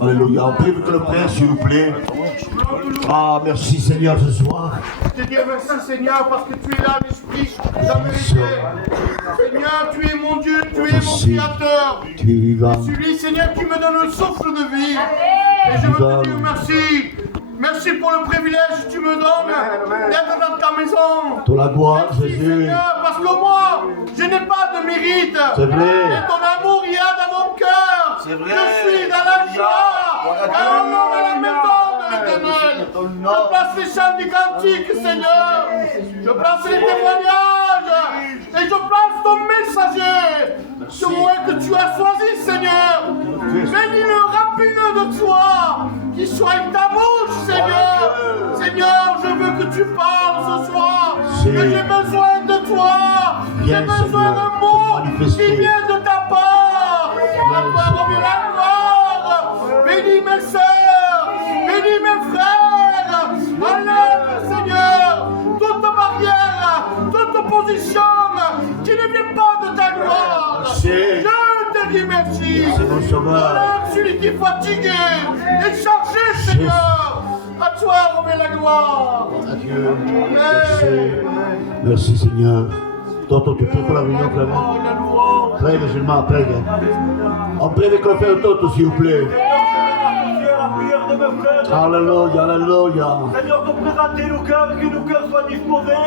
Alléluia. On prie que le Père, s'il vous plaît. Ah, merci Seigneur ce soir. Je te dis merci Seigneur parce que tu es là, l'Esprit. Seigneur, tu es mon Dieu, tu es mon Créateur. Tu es vivant. Je suis lui, Seigneur, qui me donne le souffle de vie. Et je veux te dire merci. Merci pour le privilège que tu me donnes d'être dans ta maison. Pour la gloire, Merci Jésus. Seigneur, parce que moi, je n'ai pas de mérite. C'est vrai. Et ton amour, il y a dans mon cœur. C'est vrai. Je suis dans la joie. Allons dans la maison de l'Éternel. Je place les chants du cantique, Seigneur. Je place les témoignages. Et je place ton messager. Ce moi que tu as choisi, Seigneur. Bénis-le, remplis-le de toi. Qu'il soit ta bouche, Seigneur. Seigneur, je veux que tu parles ce soir. Que j'ai besoin de toi. J'ai besoin d'un mot qui vient de ta part. La parole de la gloire. Bénis mes sœurs. Bénis mes frères. Enlève, Seigneur, toute barrière, toute opposition qui ne vient pas de ta gloire. Je te dis merci. Alors, celui qui est fatigué et chargé, Seigneur, à toi remet la gloire. Adieu. Merci. Merci Seigneur. Toto, tu pries pour la réunion, frère. Prêt, musulman, prêt. On prie avec le frère Toto, s'il vous plaît. Alléluia, alléluia. Seigneur, te présenter nos cœurs, que nos cœurs soient disposés. Nous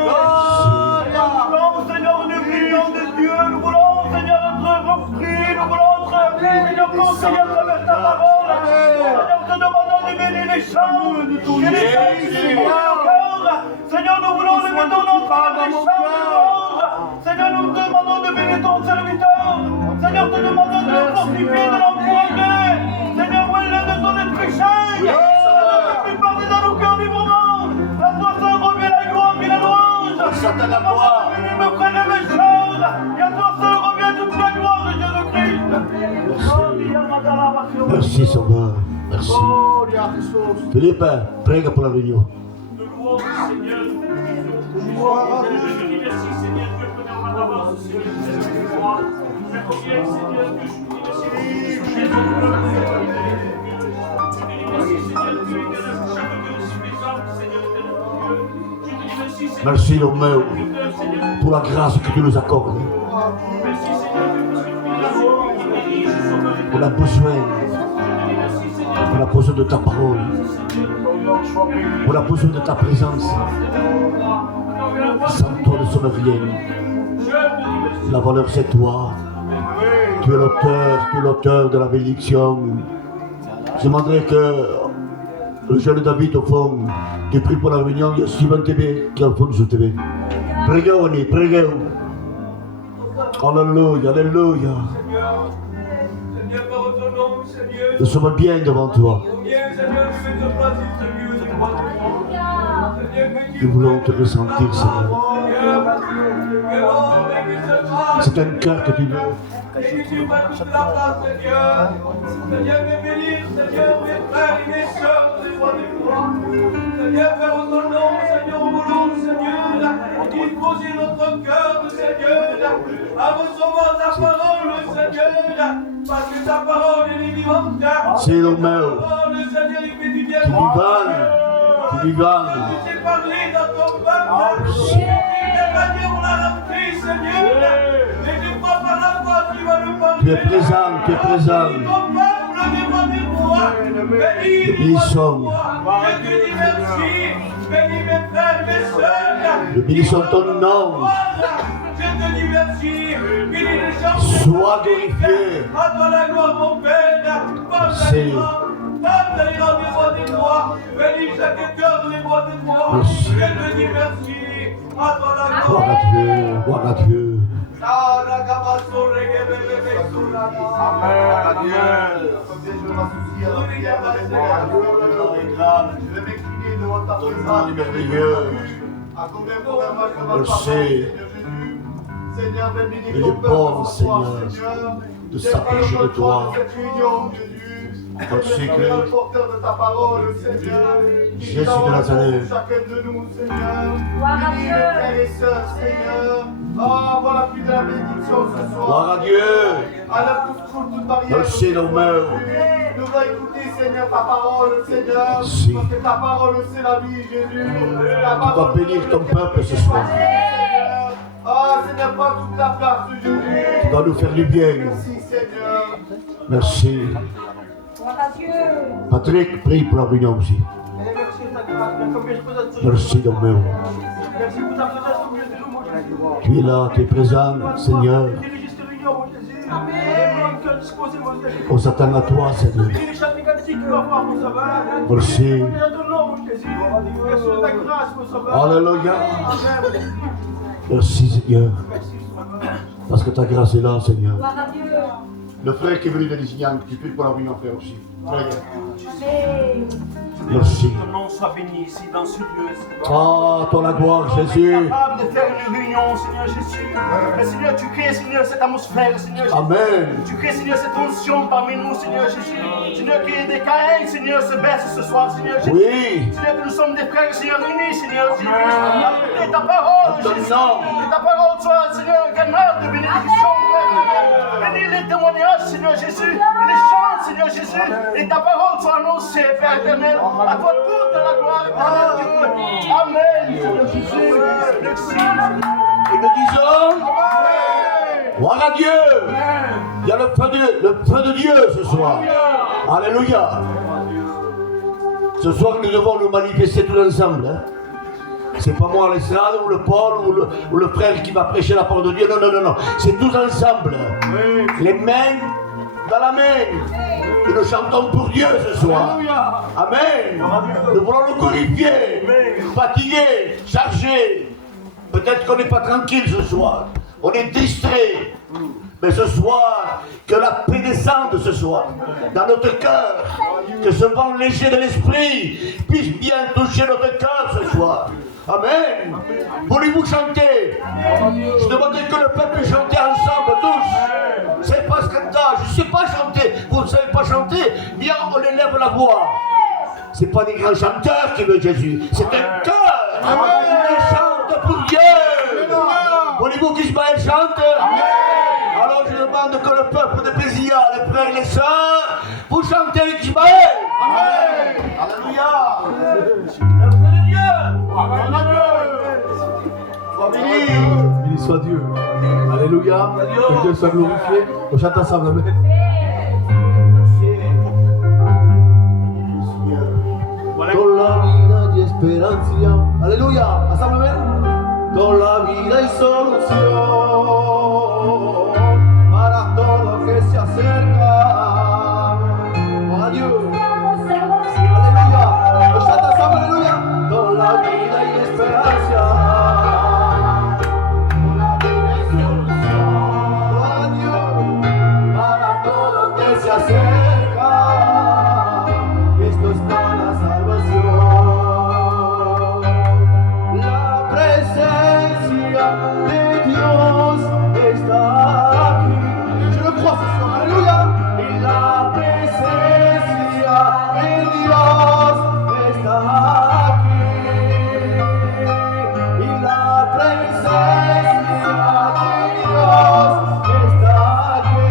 voulons, Seigneur, une union de Dieu. Nous voulons, Seigneur, être repris. Nous voulons être, Seigneur, conseillés à travers ta parole. Seigneur, te demandons de bénir les chants. Que les chants soient dans nos cœurs. Seigneur, nous voulons le mettre dans notre cœur, les chants de louange. Seigneur, nous te demandons de bénir ton serviteur. Seigneur, te demandons de le fortifier, de l'encourager. Seigneur, voilà de ton esprit saint. Tu parles dans nos cœurs librement. À toi seul revient la gloire et la louange. Satan à toi. Il me prenne mes choses. Et à toi seul revient toute la gloire de Jésus-Christ. Merci Sauveur. Merci. Philippe, prie pour la réunion. Nous louons Seigneur. Je dis merci Seigneur que je connais en avance Seigneur. Mais combien Seigneur que je dis merci. Merci Roméo pour la grâce que tu nous accordes. On a besoin de ta parole. On a besoin de ta présence. Sans toi, nous ne sommes rien. La valeur, c'est toi. Tu es l'auteur de la bénédiction. Je demanderais que le jeune David, au fond, tu pries pour la réunion. Il y a Steven TV qui est au fond de ce TV. Priez-vous, priez-vous. Alléluia, alléluia. Nous sommes bien devant toi. Nous voulons te ressentir, Seigneur. C'est un cœur que tu veux. Seigneur, mes bénir, Seigneur, mes frères et mes sœurs, Seigneur, faire ton nom, Seigneur, au volant, Seigneur, disposer notre cœur, Seigneur, à recevoir ta parole, Seigneur, parce que ta parole est vivante. C'est le même. Seigneur, il fait du bien. Tu vivant. Tu t'es parlé dans ton peuple. De manière on l'a appris, Seigneur. Et je crois par la foi tu vas nous parler. Tu es présent, tu es présent. Ton peuple devant moi. Bénis son. Je te dis merci. Bénis mes frères, mes sœurs. Nous bénissons ton nom. Je te dis merci. Bénis les gens. Sois glorifié. À toi la gloire, mon Père. Merci. Table les rangs des rois des rois. Bénis chaque cœur des rois des rois. Merci. Je te dis merci. À toi la Gloire gloire. à Dieu, gloire à Dieu. Ton nom est merveilleux. Je le sais. Il est bon, Seigneur, de s'approcher de toi. Consacré. Le porteur de ta parole, Seigneur. Jésus de Nazareth. Chacun de nous, Seigneur. Gloire à Bénis Dieu. les frères et sœurs, Seigneur. Oh, voilà plus de la bénédiction ce soir. Gloire à Dieu. Enlève toute foule, toute barrière. Dans le ciel, nos mœurs. Nous allons écouter, Seigneur, ta parole, Seigneur. Merci. Parce que ta parole, c'est la vie, Jésus. Ta Tu vas parole, bénir ton peuple ce soir. Seigneur. Ah, Seigneur, prends toute la place, Jésus. Tu vas nous faire du bien. Merci, Seigneur. Merci. Gloire à Dieu. Patrick, prie pour la réunion aussi. Merci de ta grâce, mais combien je peux être Merci, ton mère. Merci pour ta présence, combien de nous, mon Jésus. Tu es là, tu es présent, Seigneur. Dirige cette réunion, mon Jésus. Amen. Que disposer, mon Jésus. On s'attend à toi, Seigneur. Dirige chaque cantique que va voir, mon sauveur. Merci. Merci de ton nom, mon Jésus. Merci de ta grâce, mon sauveur. Alléluia. Amen. Merci, Seigneur. Merci, sauveur. Parce que ta grâce est là, Seigneur. Gloire à Dieu. Le frère qui est venu de Lisignan, tu pries pour la réunion, frère aussi. Frère. Amen. Merci. Que ton nom soit béni ici dans ce lieu. Ah, toi la gloire, Jésus. Capable de faire une réunion, Seigneur Jésus. Mais Seigneur, tu crées, Seigneur, cette atmosphère, Seigneur Jésus. Amen. Tu crées, Seigneur, cette onction parmi nous, Seigneur Jésus. Seigneur, que des caïns, Seigneur, se baissent ce soir, Seigneur Jésus. Oui. Seigneur, que nous sommes des frères, Seigneur, unis, Seigneur Jésus. Et ta parole, Jésus. Que ta parole soit, Seigneur, un canal de bénédiction. Bénis les témoignages, Seigneur Jésus. Les chants, Seigneur Jésus. Et ta parole soit annoncée, Père éternel. À toi toute la gloire, éternelle Dieu. Amen, Seigneur Jésus. Merci. Et nous disons, gloire à Dieu. Il y a le feu de Dieu ce soir. Alléluia. Ce soir, nous devons nous manifester tous ensemble. Hein. C'est pas moi Alessandre ou le Paul ou le frère qui va prêcher la parole de Dieu. Non, non, non, non. C'est tous ensemble. Les mains dans la main. Et nous chantons pour Dieu ce soir. Amen. Nous voulons le glorifier. Fatigué, chargé. Peut-être qu'on n'est pas tranquille ce soir. On est distrait. Mais ce soir, que la paix descende ce soir dans notre cœur. Que ce vent léger de l'esprit puisse bien toucher notre cœur ce soir. Amen. Voulez-vous chanter? Je demandais que le peuple chante ensemble tous. C'est pas scandale. Je ne sais pas chanter. Vous ne savez pas chanter? Bien, on élève la voix. Ce n'est pas des grands chanteurs qui veulent Jésus. C'est un cœur qui chante pour Dieu. Voulez-vous qu'Ismaël chante? Alors je demande que le peuple de Bézia, les frères et les sœurs, vous chantez avec Ismaël. Alléluia. Le feu de Dieu. Sois béni. Béni soit Dieu. Alléluia. Que Dieu soit glorifié. On chante ensemble. Amen. Dans la vida hay esperanza. Alléluia. Ensemble, amen. Dans la vida hay solución para todo que se acerca. Oh Dieu. Alléluia. On chante ensemble. Alléluia. Dans la vida hay esperanza. Se acerca, Cristo está la salvación, la presencia de Dios está aquí. Je le crois ce soir, alléluia. Et la presencia de Dios está aquí. Et la presencia de Dios está aquí.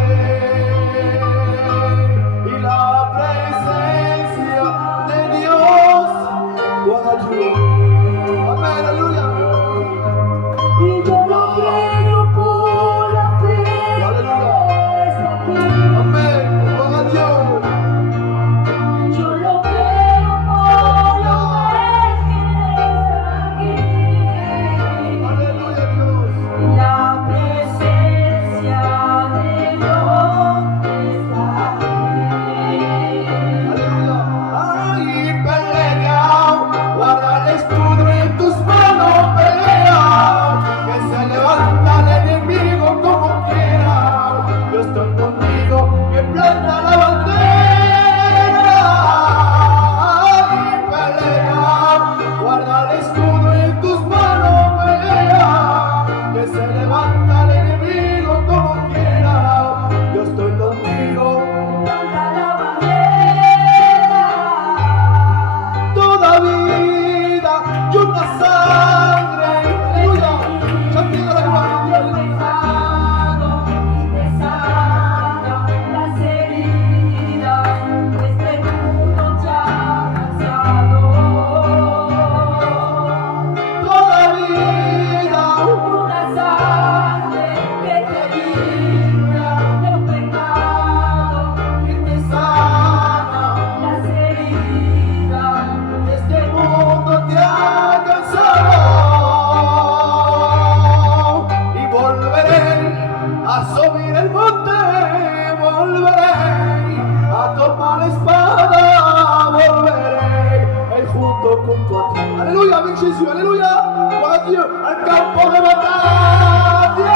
Jésus. Alléluia. Gloire à Dieu. Al campo de batalla.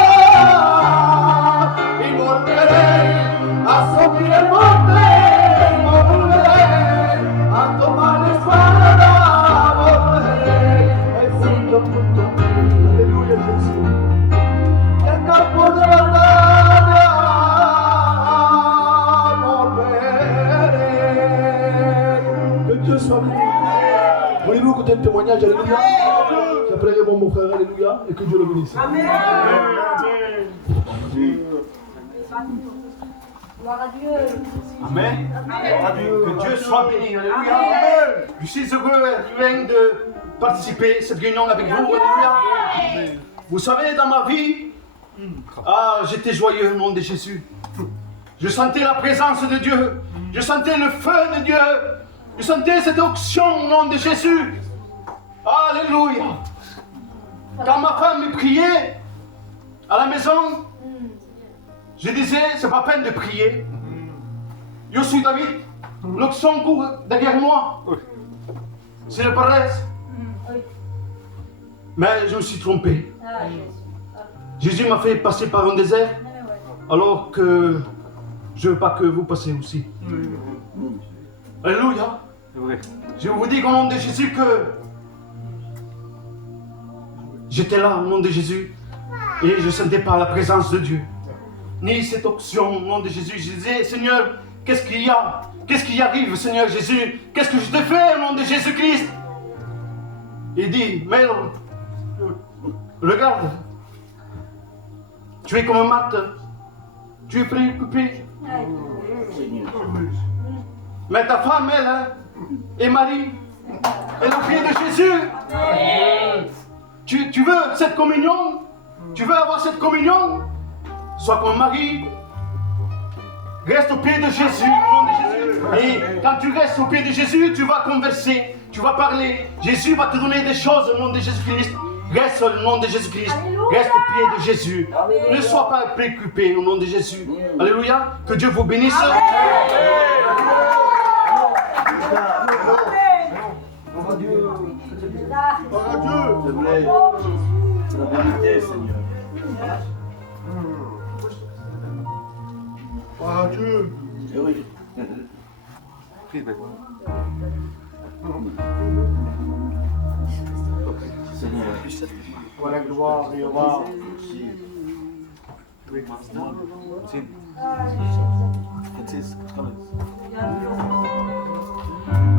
Y volveré a subir el monte. Y volveré a tomar la espada. Volveré al punto. Aleluya, Jesús. Y al campo de batalla. Volveré. Que Dieu soit béni. Voulez-vous écouter un témoignage? Alléluia. J'appellerai mon frère. Alléluia. Et que Dieu le bénisse. Gloire à Dieu. Amen. Que Dieu soit béni. Alléluia. Amen. Je suis heureux de participer à cette réunion avec vous. Alléluia. Vous savez, dans ma vie, j'étais joyeux au nom de Jésus. Je sentais la présence de Dieu. Je sentais le feu de Dieu. Je sentais cette onction au nom de Jésus. Alléluia. Quand ma femme me priait à la maison, je disais, c'est pas peine de prier. Je suis David. L'onction court derrière moi. C'est le paresse. Mais je me suis trompé. Jésus m'a fait passer par un désert, alors que je ne veux pas que vous passiez aussi. Alléluia. Je vous dis au nom de Jésus que j'étais là au nom de Jésus et je ne sentais pas la présence de Dieu. Ni cette option au nom de Jésus. Je disais, Seigneur, qu'est-ce qu'il y a? Qu'est-ce qui arrive, Seigneur Jésus? Qu'est-ce que je te fais au nom de Jésus-Christ? Il dit, mais regarde, tu es comme un mat, tu es préoccupé. Mais ta femme, elle, est Marie, elle est au pied de Jésus. Tu veux cette communion? Tu veux avoir cette communion? Sois comme Marie. Reste au pied de Jésus, au nom de Jésus. Et quand tu restes au pied de Jésus, tu vas converser, tu vas parler. Jésus va te donner des choses au nom de Jésus-Christ. Reste au nom de Jésus-Christ. Reste au pied de Jésus. Ne sois pas préoccupé au nom de Jésus. Alléluia. Que Dieu vous bénisse. La vérité, Seigneur. Oui. Voilà, gloire et honneur.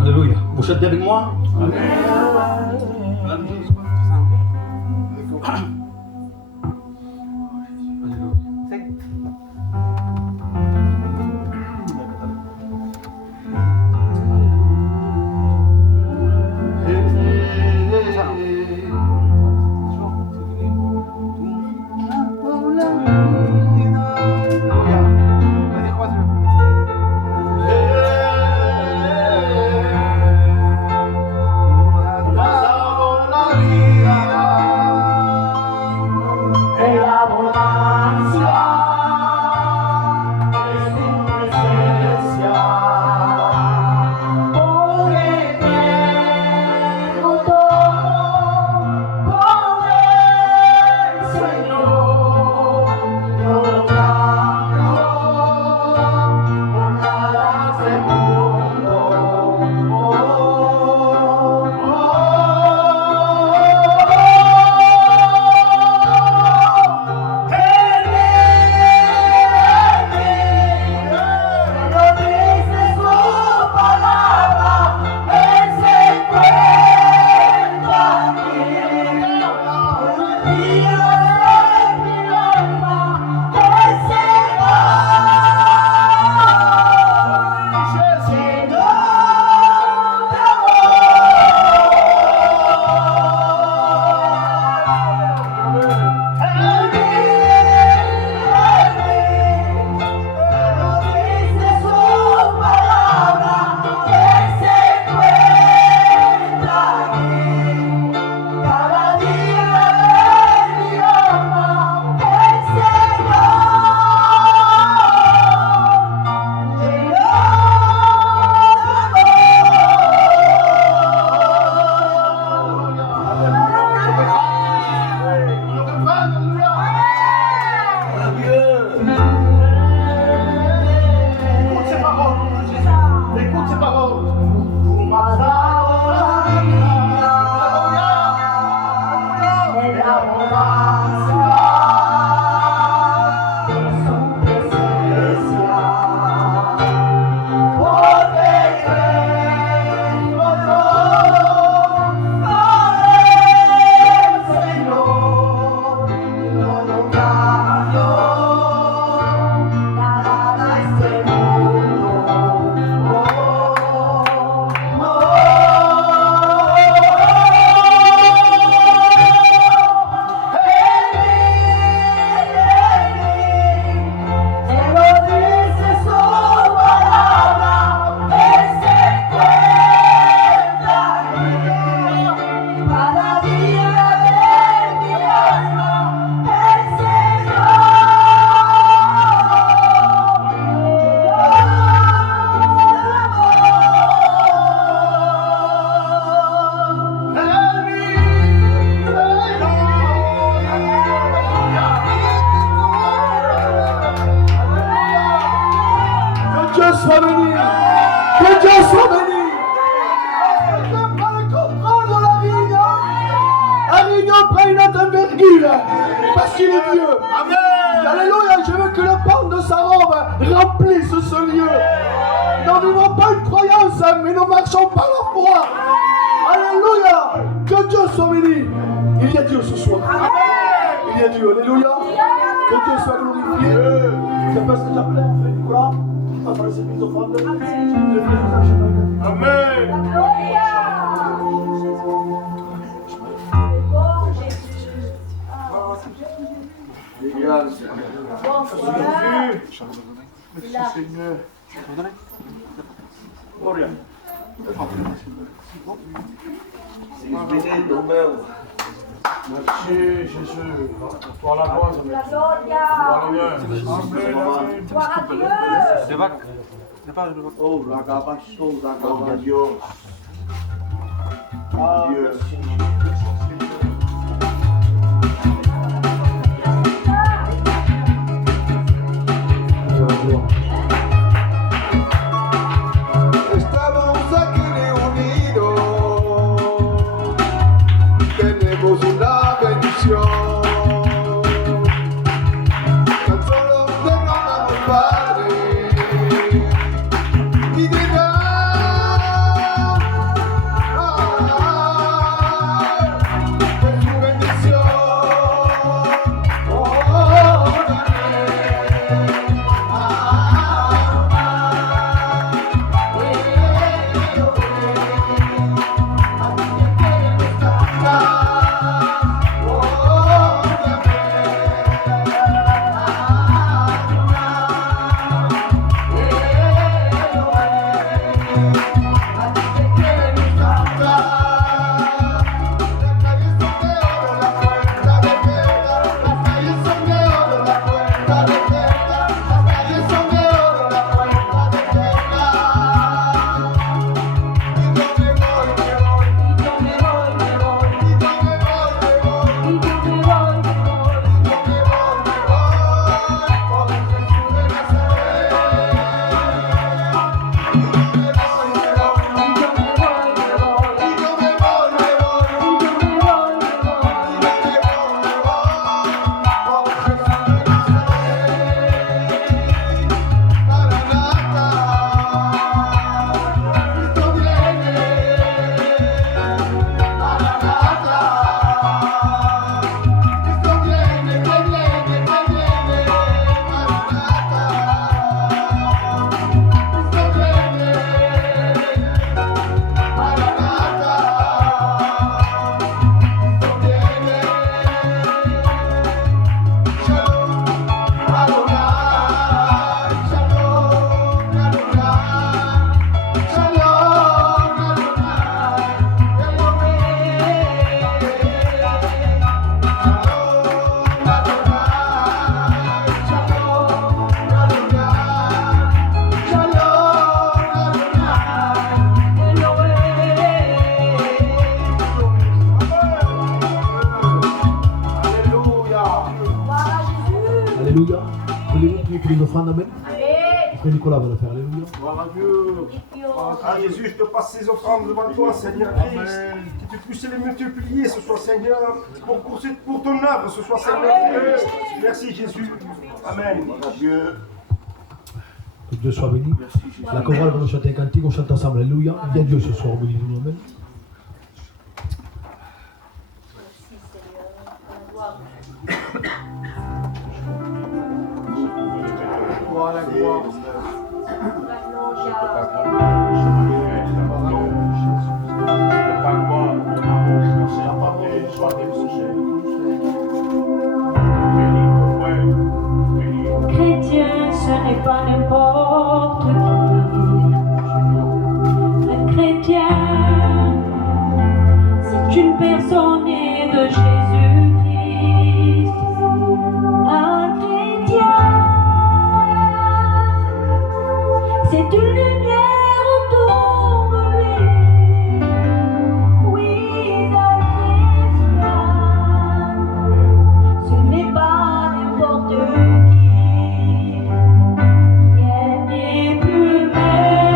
Alléluia. Vous chantez avec moi? Que Dieu soit béni. Quelqu'un prend le contrôle de la vie. La réunion prend une autre envergure. Parce qu'il est Dieu. Amen. Alléluia, je veux que le pan de sa robe remplisse ce lieu. Nous n'avons pas une croyance, mais nous marchons par la foi. Alléluia, que Dieu soit béni. Il y a Dieu ce soir. Il y a Dieu, alléluia. Que Dieu soit glorifié. Je peux se t'appeler, frère Nicolas. On va faire les services d'offrande. Amen. Merci Jésus. Pour la gloire. Gloire à Dieu. Oh, la gabacho, la gabadio. Dieu. Estamos aquí reunidos, tenemos una bendición, tan solo te rogamos, Padre, y de tu bendición, Alléluia. Voulez-vous prier que les offrandes amènent? Frère Nicolas va le faire. Alléluia. Gloire à Dieu. Ah Jésus, je te passe ces offrandes devant toi, Seigneur Christ. Que tu puisses les multiplier ce soir, Seigneur, pour ton œuvre ce soir, Seigneur Christ. Merci Jésus. Amen. Dieu. Que Dieu soit béni. La chorale va nous chanter un cantique, on chante ensemble. Alléluia. Il y a Dieu ce soir. Bénis-nous. Amen. Gloire à gloire. Chrétien, ce n'est pas n'importe qui. Un chrétien, c'est une personne née de Jésus-Christ. Un chrétien, c'est une lumière autour de lui. Oui, un chrétien, ce n'est pas n'importe qui. Rien n'est plus belle.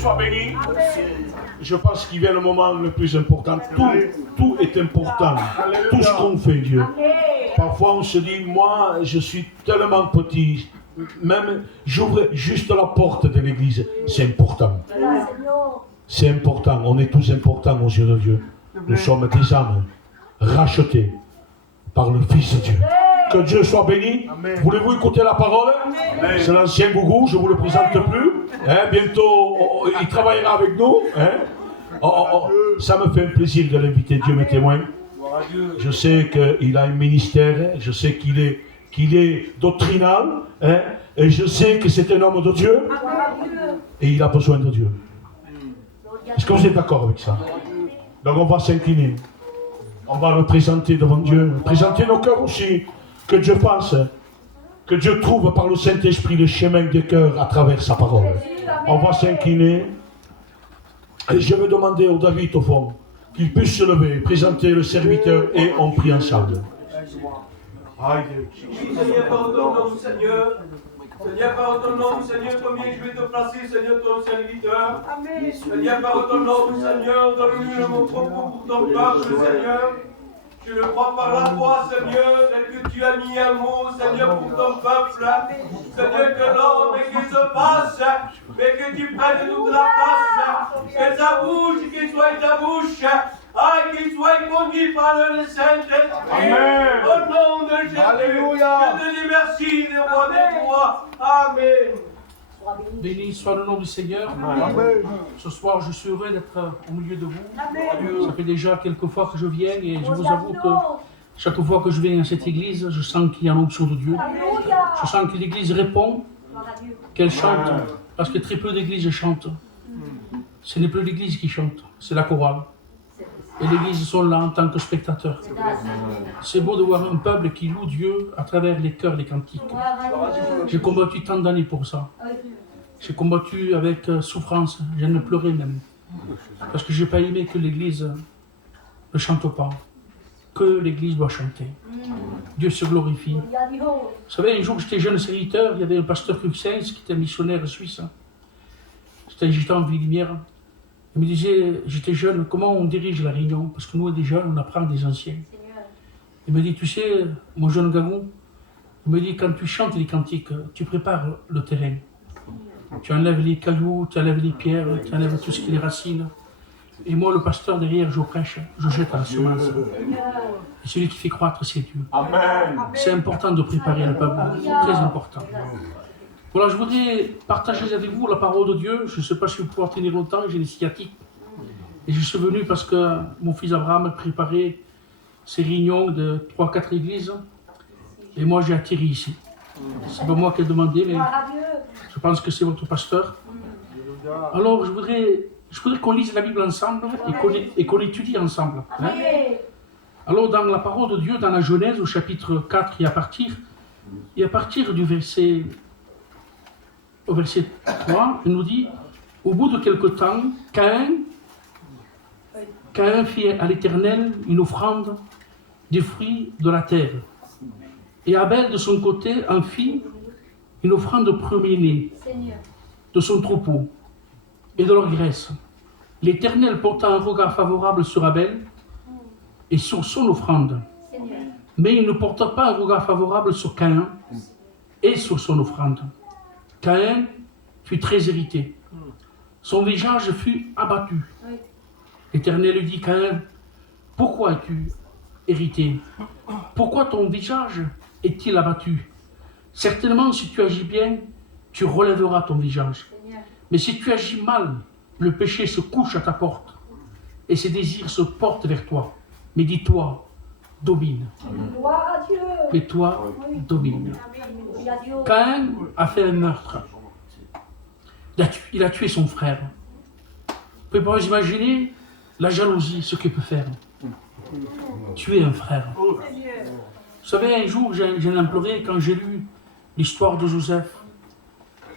soit béni. Je pense qu'il vient le moment le plus important. Tout est important. Tout ce qu'on fait, Dieu. Parfois, on se dit, moi, je suis tellement petit. Même, j'ouvre juste la porte de l'église. C'est important. C'est important. On est tous importants aux yeux de Dieu. Nous sommes des âmes rachetées par le Fils de Dieu. Que Dieu soit béni. Voulez-vous écouter la parole? C'est l'ancien Gougou, je ne vous le présente plus. Bientôt, il travaillera avec nous. Ça me fait un plaisir de l'inviter, Dieu m'est témoin. Je sais qu'il a un ministère, je sais qu'il est doctrinal, et je sais que c'est un homme de Dieu, et il a besoin de Dieu. Est-ce que vous êtes d'accord avec ça? Donc on va s'incliner. On va le présenter devant Dieu, présenter nos cœurs aussi. Que Dieu fasse, que Dieu trouve par le Saint-Esprit le chemin des cœurs à travers sa parole. On va s'incliner. Et je vais demander au David au fond qu'il puisse se lever, présenter le serviteur et on prie ensemble. Seigneur, par ton nom, Seigneur. Seigneur, par ton nom, Seigneur, combien je vais te placer, Seigneur, ton serviteur. Seigneur, par ton nom, Seigneur, donne-lui mon propos pour ton peuple, Seigneur. Je le crois par la foi, Seigneur, que tu as mis un mot, Seigneur, pour ton peuple. Seigneur, que l'homme qu'il se passe, mais que tu prennes toute la place. Que sa bouche, qu'il soit ta bouche. Qu'il soit conduit par le Saint-Esprit. Au nom de Jésus. Alléluia. Je te dis merci, le roi des rois. Amen. Béni soit le nom du Seigneur. Amen. Ce soir, je suis heureux d'être au milieu de vous. Amen. Ça fait déjà quelques fois que je viens et je vous avoue que chaque fois que je viens à cette église, je sens qu'il y a l'onction de Dieu. Je sens que l'église répond, qu'elle chante, parce que très peu d'églises chantent. Ce n'est plus l'église qui chante, c'est la chorale. Et l'église sont là en tant que spectateurs. C'est beau de voir un peuple qui loue Dieu à travers les chœurs, les cantiques. J'ai combattu tant d'années pour ça. J'ai combattu avec souffrance, j'ai me pleurer même. Parce que je n'ai pas aimé que l'église ne chante pas. Que l'église doit chanter. Dieu se glorifie. Vous savez, un jour j'étais jeune serviteur, il y avait un pasteur Cruxens qui était un missionnaire suisse. C'était un gitan de Villimière. Il me disait, j'étais jeune, comment on dirige la réunion? Parce que nous, des jeunes, on apprend des anciens. Il me dit, tu sais, mon jeune gagou, il me dit, quand tu chantes les cantiques, tu prépares le terrain. Tu enlèves les cailloux, tu enlèves les pierres, tu enlèves tout ce qui est les racines. Et moi, le pasteur derrière, je prêche, je jette la semence. Et celui qui fait croître, c'est Dieu. Amen. C'est important de préparer le peuple, très important. Voilà, je voudrais partager avec vous la parole de Dieu. Je ne sais pas si vous pouvez tenir longtemps, j'ai des sciatiques. Et je suis venu parce que mon fils Abraham préparait ses réunions de 3-4 églises. Et moi, j'ai atterri ici. C'est pas moi qui ai demandé, mais je pense que c'est votre pasteur. Alors, je voudrais qu'on lise la Bible ensemble et qu'on étudie ensemble. Hein? Alors, dans la parole de Dieu, dans la Genèse, au chapitre 4, et à partir du verset... Au verset 3, il nous dit, au bout de quelque temps, Caïn fit à l'Éternel une offrande des fruits de la terre. Et Abel, de son côté, en fit une offrande de premier-né de son troupeau et de leur graisse. L'Éternel porta un regard favorable sur Abel et sur son offrande. Mais il ne porta pas un regard favorable sur Caïn et sur son offrande. Caïn fut très irrité. Son visage fut abattu. L'Éternel lui dit, Caïn, pourquoi es-tu irrité? Pourquoi ton visage est-il abattu? Certainement, si tu agis bien, tu relèveras ton visage. Mais si tu agis mal, le péché se couche à ta porte et ses désirs se portent vers toi. Mais dis-toi, domine. Mais toi, domine. Caïn a fait un meurtre. Il a tué son frère. Vous pouvez pas vous imaginer la jalousie, ce qu'il peut faire. Tuer un frère. Vous savez, un jour, j'ai imploré quand j'ai lu l'histoire de Joseph.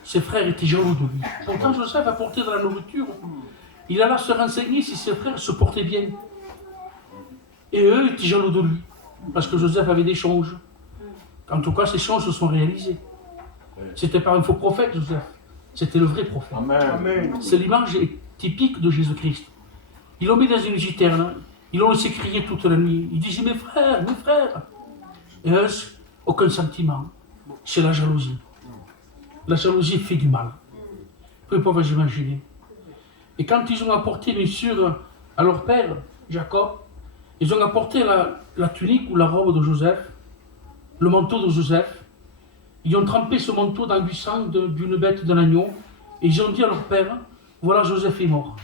Ses frères étaient jaloux de lui. Pourtant, Joseph apportait de la nourriture. Il alla se renseigner si ses frères se portaient bien. Et eux étaient jaloux de lui. Parce que Joseph avait des songes. En tout cas, ces songes se sont réalisés. C'était pas un faux prophète, Joseph. C'était le vrai prophète. Amen. C'est l'image typique de Jésus-Christ. Ils l'ont mis dans une citerne, ils l'ont laissé crier toute la nuit. Il disait, mes frères. Et eux, aucun sentiment. C'est la jalousie. La jalousie fait du mal. Vous pouvez pas vous imaginer. Et quand ils ont apporté, bien sûr, à leur père, Jacob, ils ont apporté la tunique ou la robe de Joseph, le manteau de Joseph. Ils ont trempé ce manteau dans du sang d'une bête, d'un agneau. Et ils ont dit à leur père, voilà, Joseph est mort.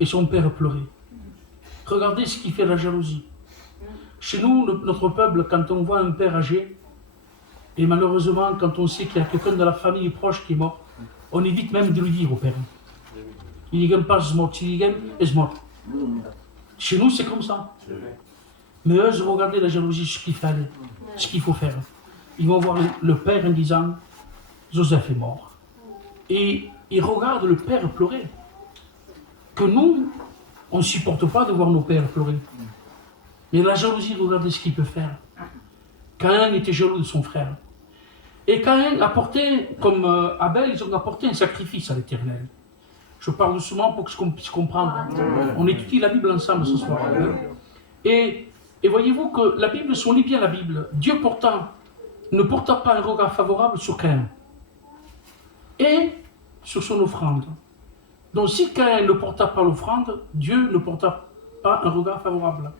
Et son père pleurait. Regardez ce qui fait la jalousie. Chez nous, notre peuple, quand on voit un père âgé, et malheureusement, quand on sait qu'il y a quelqu'un de la famille proche qui est mort, on évite même de lui dire au père. Il ne pas ce mort, il est mort. Chez nous, c'est comme ça. Mais eux, regardez la jalousie, ce qu'il fallait, ce qu'il faut faire. Ils vont voir le père en disant, Joseph est mort. Et ils regardent le père pleurer. Que nous, on ne supporte pas de voir nos pères pleurer. Mais la jalousie, regardez ce qu'il peut faire. Caïn était jaloux de son frère. Et Caïn apportait, comme Abel, ils ont apporté un sacrifice à l'Éternel. Je parle doucement pour qu'on puisse comprendre. On étudie la Bible ensemble ce soir. Et voyez-vous que la Bible, si on lit bien la Bible, Dieu pourtant ne porta pas un regard favorable sur Caïn et sur son offrande. Donc si Caïn ne porta pas l'offrande, Dieu ne porta pas un regard favorable.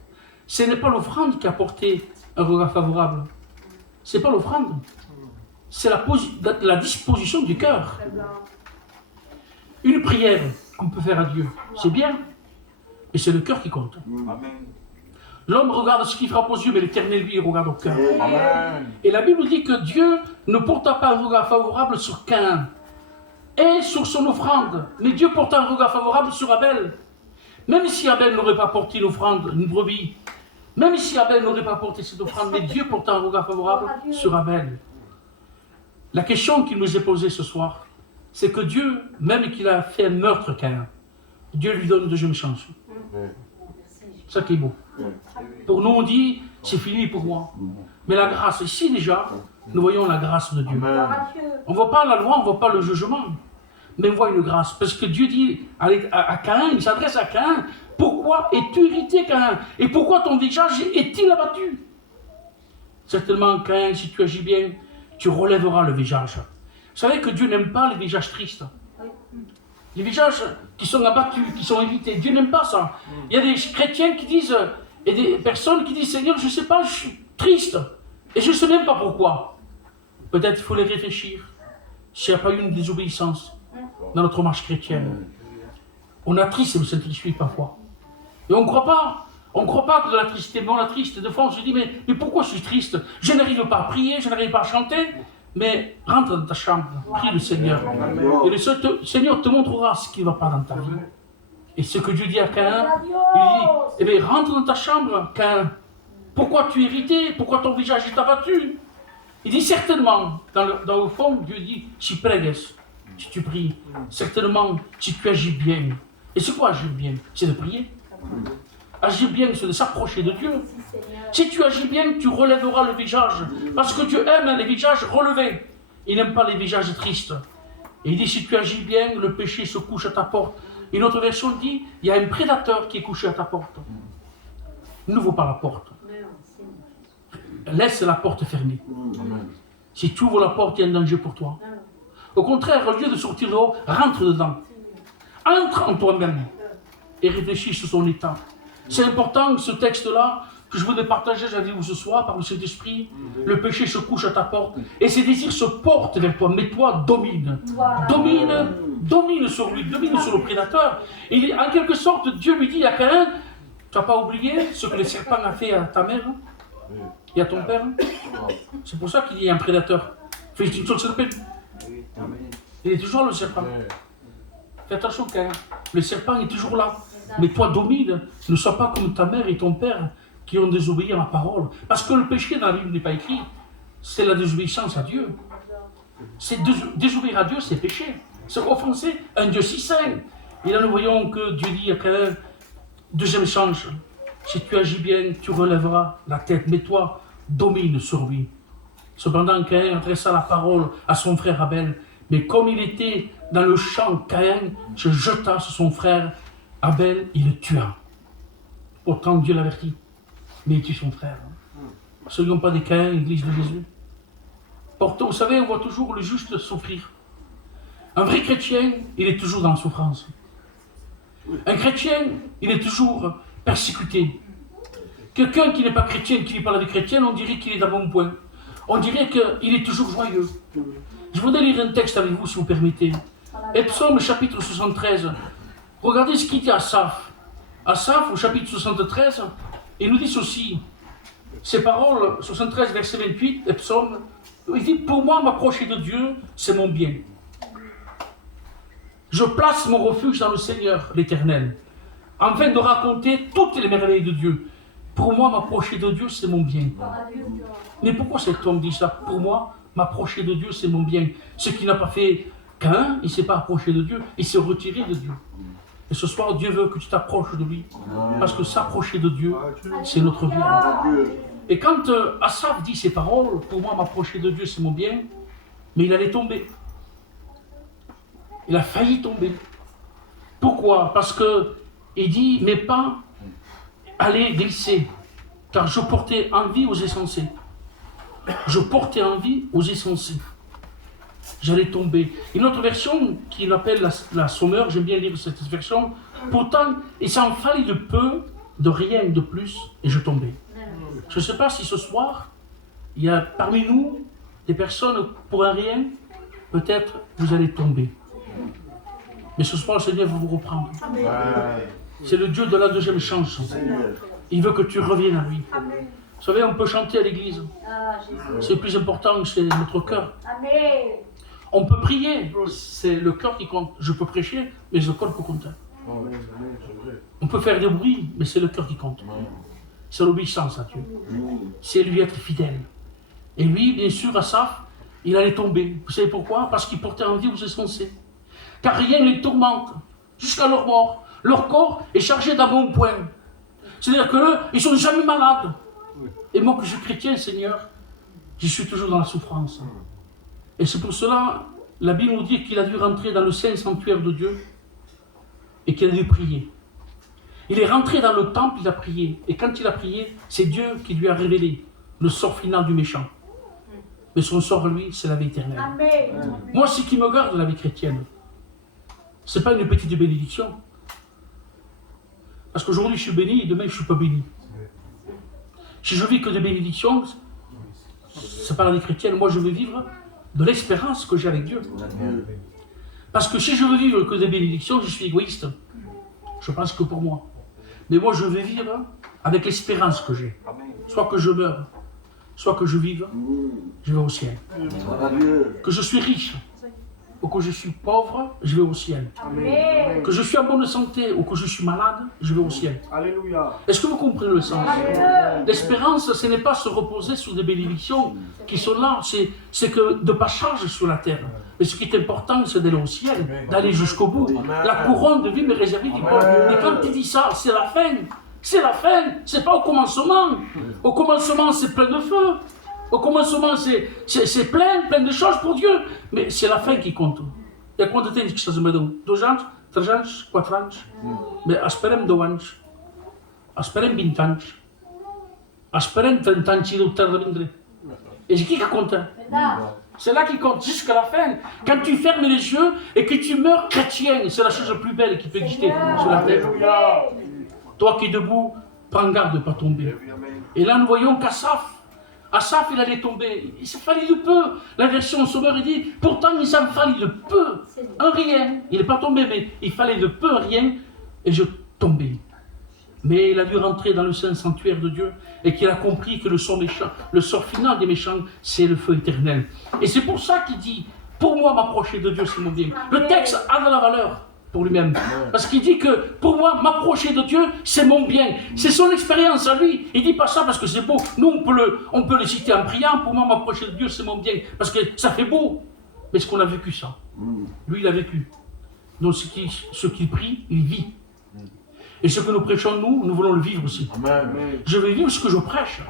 Ce n'est pas l'offrande qui a porté un regard favorable. Ce n'est pas l'offrande. C'est la disposition du cœur. Une prière qu'on peut faire à Dieu, c'est bien, mais c'est le cœur qui compte. L'homme regarde ce qui frappe aux yeux, mais l'Éternel, lui, il regarde au cœur. Et la Bible dit que Dieu ne porta pas un regard favorable sur Caïn et sur son offrande, mais Dieu porta un regard favorable sur Abel. Même si Abel n'aurait pas porté l'offrande, une brebis, même si Abel n'aurait pas porté cette offrande, mais Dieu porta un regard favorable sur Abel. La question qu'il nous est posée ce soir, c'est que Dieu, même qu'il a fait un meurtre Caïn, Dieu lui donne une deuxième chance. C'est ça qui est beau. Pour nous, on dit, c'est fini pour moi. Mais la grâce, ici déjà, nous voyons la grâce de Dieu. On ne voit pas la loi, on ne voit pas le jugement. Mais on voit une grâce. Parce que Dieu dit à Caïn, il s'adresse à Caïn, pourquoi es-tu irrité, Caïn? Et pourquoi ton visage est-il abattu? Certainement, Caïn, si tu agis bien, tu relèveras le visage. Vous savez que Dieu n'aime pas les visages tristes. Les visages qui sont abattus, qui sont irrités. Dieu n'aime pas ça. Il y a des chrétiens qui disent, et des personnes qui disent, Seigneur, je ne sais pas, je suis triste. Et je ne sais même pas pourquoi. Peut-être qu'il faut les réfléchir. S'il n'y a pas eu une désobéissance dans notre marche chrétienne. On a triste le Saint-Esprit parfois. Et on ne croit pas que de la tristesse, mais on a triste. Des fois on se dit, mais pourquoi je suis triste? Je n'arrive pas à prier, je n'arrive pas à chanter. Mais rentre dans ta chambre, prie le Seigneur. Et le Seigneur te montrera ce qui ne va pas dans ta vie. Et ce que Dieu dit à Caïn, il dit, eh bien rentre dans ta chambre, Caïn. Pourquoi tu es irrité? Pourquoi ton visage est abattu? Il dit certainement, dans le fond, Dieu dit, si pregues, si tu pries, certainement, si tu agis bien. Et c'est quoi agir bien? C'est de prier. Agir bien, c'est de s'approcher de Dieu. Si tu agis bien, tu relèveras le visage. Parce que Dieu aime les visages relevés. Il n'aime pas les visages tristes. Et il dit, si tu agis bien, le péché se couche à ta porte. Une autre version dit, il y a un prédateur qui est couché à ta porte. N'ouvre pas la porte. Laisse la porte fermée. Si tu ouvres la porte, il y a un danger pour toi. Au contraire, au lieu de sortir dehors, rentre dedans. Entre en toi-même et réfléchis sur son état. C'est important, ce texte-là, que je voudrais partager avec vous ce soir par le Saint-Esprit. Le péché se couche à ta porte et ses désirs se portent vers toi, mais toi, domine. Domine sur lui, domine sur le prédateur. Et en quelque sorte, Dieu lui dit à Caïn, tu n'as pas oublié ce que le serpent a fait à ta mère et à ton père? C'est pour ça qu'il y a un prédateur. Fais une chose serpent. Il est toujours le serpent. Fais attention, Caïn. Le serpent est toujours là. Mais toi, domine. Ne sois pas comme ta mère et ton père qui ont désobéi à ma parole. Parce que le péché dans la Bible n'est pas écrit. C'est la désobéissance à Dieu. C'est désobéir à Dieu, c'est péché. C'est offenser un Dieu si saint. Et là, nous voyons que Dieu dit à Caïn, deuxième chance, si tu agis bien, tu relèveras la tête. Mais toi, domine sur lui. Cependant, Caïn adressa la parole à son frère Abel. Mais comme il était dans le champ, Caïn se jeta sur son frère Abel, il le tua. Pourtant Dieu l'avertit, mais il tue son frère. Ne soyons pas des Caïns, l'église de Jésus. Pourtant, vous savez, on voit toujours le juste souffrir. Un vrai chrétien, il est toujours dans la souffrance. Un chrétien, il est toujours persécuté. Quelqu'un qui n'est pas chrétien, qui n'est pas la vie chrétienne, on dirait qu'il est à bon point. On dirait qu'il est toujours joyeux. Je voudrais lire un texte avec vous, si vous permettez. Et Psaume chapitre 73. Regardez ce qu'il dit Asaph. Asaph, au chapitre 73, il nous dit ceci. Ces paroles, 73, verset 28, et Psaume, il dit, pour moi, m'approcher de Dieu, c'est mon bien. Je place mon refuge dans le Seigneur, l'Éternel, afin de raconter toutes les merveilles de Dieu. Pour moi, m'approcher de Dieu, c'est mon bien. Mais pourquoi cet homme dit ça? Pour moi, m'approcher de Dieu, c'est mon bien. Ce qu'il n'a pas fait Caïn, il ne s'est pas approché de Dieu, il s'est retiré de Dieu. Et ce soir, Dieu veut que tu t'approches de lui. Parce que s'approcher de Dieu, c'est notre bien. Et quand Asaph dit ces paroles, pour moi, m'approcher de Dieu, c'est mon bien, mais il allait tomber. Il a failli tomber. Pourquoi? Parce qu'il dit, mes pas allaient glisser, car je portais envie aux insensés. Je portais envie aux insensés. J'allais tomber. Une autre version, qui l'appelle la Sommeur, j'aime bien lire cette version, pourtant, il s'en fallait de peu, de rien de plus, et je tombais. Je ne sais pas si ce soir, il y a parmi nous des personnes pour un rien, peut-être vous allez tomber. Mais ce soir, le Seigneur va vous reprendre. C'est le Dieu de la deuxième chance. Il veut que tu reviennes à lui. Vous savez, on peut chanter à l'église. C'est le plus important, c'est notre cœur. On peut prier, c'est le cœur qui compte. Je peux prêcher, mais le cœur peut compter. On peut faire des bruits, mais c'est le cœur qui compte. C'est l'obéissance à Dieu. C'est lui être fidèle. Et lui, bien sûr, Asaph, il allait tomber. Vous savez pourquoi? Parce qu'il portait envie aux insensés. Car rien ne les tourmente jusqu'à leur mort. Leur corps est chargé d'un bon point. C'est-à-dire qu'eux, ils ne sont jamais malades. Et moi, que je suis chrétien, Seigneur, je suis toujours dans la souffrance. Et c'est pour cela, la Bible nous dit qu'il a dû rentrer dans le saint sanctuaire de Dieu et qu'il a dû prier. Il est rentré dans le temple, il a prié. Et quand il a prié, c'est Dieu qui lui a révélé le sort final du méchant. Mais son sort, lui, c'est la vie éternelle. Amen. Moi, ce qui me garde de la vie chrétienne, ce n'est pas une petite bénédiction. Parce qu'aujourd'hui, je suis béni et demain, je ne suis pas béni. Si je vis que des bénédictions, ce n'est pas la vie chrétienne. Moi, je veux vivre de l'espérance que j'ai avec Dieu. Parce que si je veux vivre que des bénédictions, je suis égoïste. Je pense que pour moi. Mais moi, je veux vivre avec l'espérance que j'ai. Soit que je meure, soit que je vive, je vais au ciel. Que je suis riche ou que je suis pauvre, je vais au ciel. Amen. Que je suis en bonne santé ou que je suis malade, je vais au ciel. Alléluia. Est-ce que vous comprenez le sens? L'espérance, ce n'est pas se reposer sur des bénédictions qui sont là, c'est que de passage sur la terre. Mais ce qui est important, c'est d'aller au ciel, d'aller jusqu'au bout. La couronne de vie m'est réservée. Et quand tu dis ça, c'est la fin. C'est la fin, c'est pas au commencement. Au commencement, c'est plein de feu. Au commencement, c'est plein de choses pour Dieu. Mais c'est la fin qui compte. E quanto tempo que estás a medir? 2 anos? 3 anos? 4 anos? Mais esperem 2 anos. Esperem 20 anos. Esperem 30 anos e lutar de vindre. Et c'est qui compte? C'est là qui compte jusqu'à la fin. Quand tu fermes les yeux et que tu meurs chrétien, c'est la chose la plus belle qui peut exister sur la terre. Toi qui es debout, prends garde de ne pas tomber. Et là, nous voyons qu'Asaph, il allait tomber. Il s'en fallait de peu. La version Sauveur, il dit, pourtant, il s'en fallait de peu. Un rien. Il n'est pas tombé, mais il fallait de peu, un rien. Et je tombais. Mais il a dû rentrer dans le saint sanctuaire de Dieu et qu'il a compris que le sort final des méchants, c'est le feu éternel. Et c'est pour ça qu'il dit, pour moi, m'approcher de Dieu, c'est mon bien. Le texte a de la valeur pour lui-même. Parce qu'il dit que, pour moi, m'approcher de Dieu, c'est mon bien. C'est son expérience à lui. Il ne dit pas ça parce que c'est beau. Nous, on peut le citer en priant, pour moi, m'approcher de Dieu, c'est mon bien. Parce que ça fait beau. Mais est-ce qu'on a vécu ça? Lui, il a vécu. Donc, ce qu'il prie, il vit. Et ce que nous prêchons, nous voulons le vivre aussi. Je veux vivre ce que je prêche.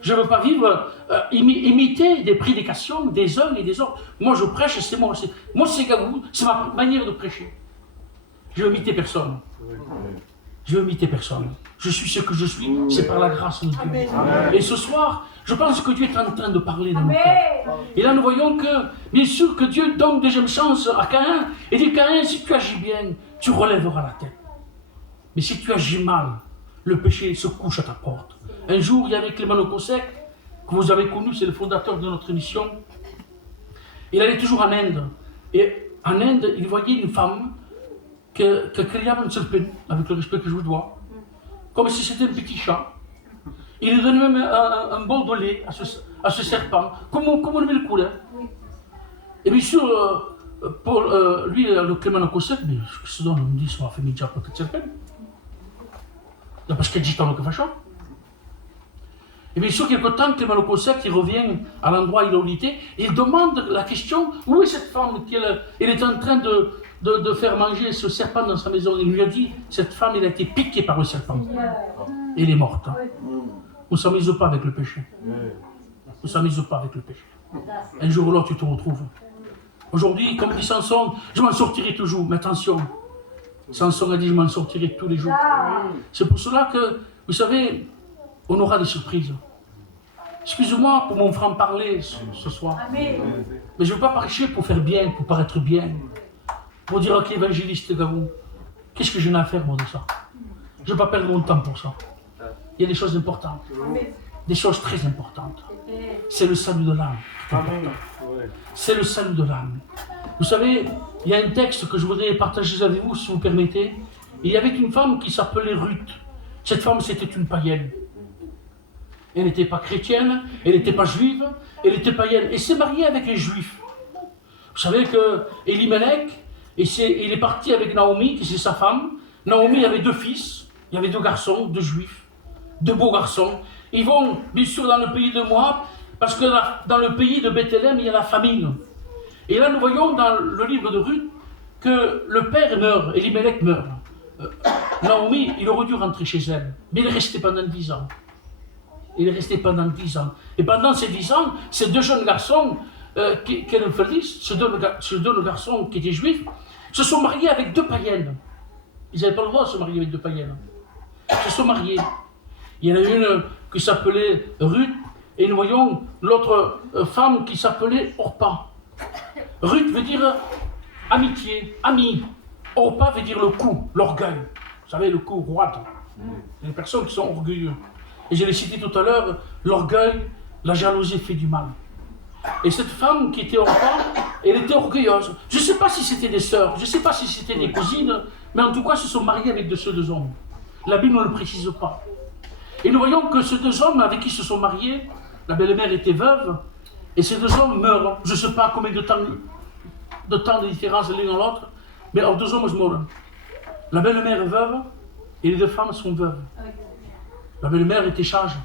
Je ne veux pas vivre, imiter des prédications des uns et des autres. Moi, je prêche, c'est moi. Moi, c'est Gagou, c'est ma manière de prêcher. Je ne veux imiter personne. Je veux imiter personne. Je suis ce que je suis, c'est par la grâce de Dieu. Et ce soir, je pense que Dieu est en train de parler dans nos cœurs. Et là, nous voyons que, bien sûr, que Dieu donne deuxième chance à Caïn. Et dit, Caïn, si tu agis bien, tu relèveras la tête. Mais si tu agis mal, le péché se couche à ta porte. Un jour, il y avait Clément Kosek, que vous avez connu, c'est le fondateur de notre mission. Il allait toujours en Inde. Et en Inde, il voyait une femme que criava un serpent, avec le respect que je vous dois, comme si c'était un petit chat. Il lui donnait même un bol de lait à ce serpent, comme on le coule. Et bien sûr, pour lui, le Clément Kosek, mais ce que se donne, on me dit, ça va faire midi après le serpent. Parce qu'il dit tant que facciamo. Et bien sûr, quelque temps, Clément Kosek, il revient à l'endroit où il était, et il demande la question, où est cette femme qu'il est en train de faire manger ce serpent dans sa maison. Il lui a dit, cette femme, elle a été piquée par le serpent. Et elle est morte. On ne s'amuse pas avec le péché. On ne s'amuse pas avec le péché. Un jour ou l'autre, tu te retrouves. Aujourd'hui, comme dit Samson, je m'en sortirai toujours. Mais attention, Samson a dit, je m'en sortirai tous les jours. C'est pour cela que, vous savez, on aura des surprises. Excuse-moi pour mon franc-parler ce soir. Mais je ne veux pas prêcher pour faire bien, pour paraître bien. Pour dire, ok, évangéliste Gabou, qu'est-ce que je n'ai à faire moi de ça? Je ne veux pas perdre mon temps pour ça. Il y a des choses importantes. Des choses très importantes. C'est le salut de l'âme. C'est le salut de l'âme. Vous savez, il y a un texte que je voudrais partager avec vous, si vous permettez. Il y avait une femme qui s'appelait Ruth. Cette femme, c'était une païenne. Elle n'était pas chrétienne, elle n'était pas juive, elle était païenne. Elle s'est mariée avec un juif. Vous savez que Elimelech, il est parti avec Naomi, qui c'est sa femme. Naomi avait 2 fils, il y avait 2 garçons, 2 juifs, 2 beaux garçons. Ils vont bien sûr dans le pays de Moab, parce que dans le pays de Bethléem, il y a la famine. Et là, nous voyons dans le livre de Ruth que le père meurt, Elimelech meurt. Naomi, il aurait dû rentrer chez elle, mais il est resté pendant 10 ans. Il est resté pendant 10 ans. Et pendant ces 10 ans, ces 2 jeunes garçons, ces deux garçons qui étaient juifs, se sont mariés avec 2 païennes. Ils n'avaient pas le droit de se marier avec 2 païennes. Ils se sont mariés. Il y en a une qui s'appelait Ruth, et nous voyons l'autre femme qui s'appelait Orpa. Ruth veut dire amitié, ami. Orpa veut dire le coup, l'orgueil. Vous savez, le coup, roide. Il y a des personnes qui sont orgueilleuses. Et je l'ai cité tout à l'heure, l'orgueil, la jalousie fait du mal. Et cette femme qui était Orpa, elle était orgueilleuse. Je ne sais pas si c'était des sœurs, je ne sais pas si c'était des cousines, mais en tout cas, se sont mariés avec ces 2 hommes. La Bible ne le précise pas. Et nous voyons que ces 2 hommes avec qui se sont mariés, la belle-mère était veuve, et ces 2 hommes meurent. Je ne sais pas combien de temps de différence l'un dans l'autre, mais leurs 2 hommes meurent. La belle-mère est veuve, et les 2 femmes sont veuves. La belle-mère était sage.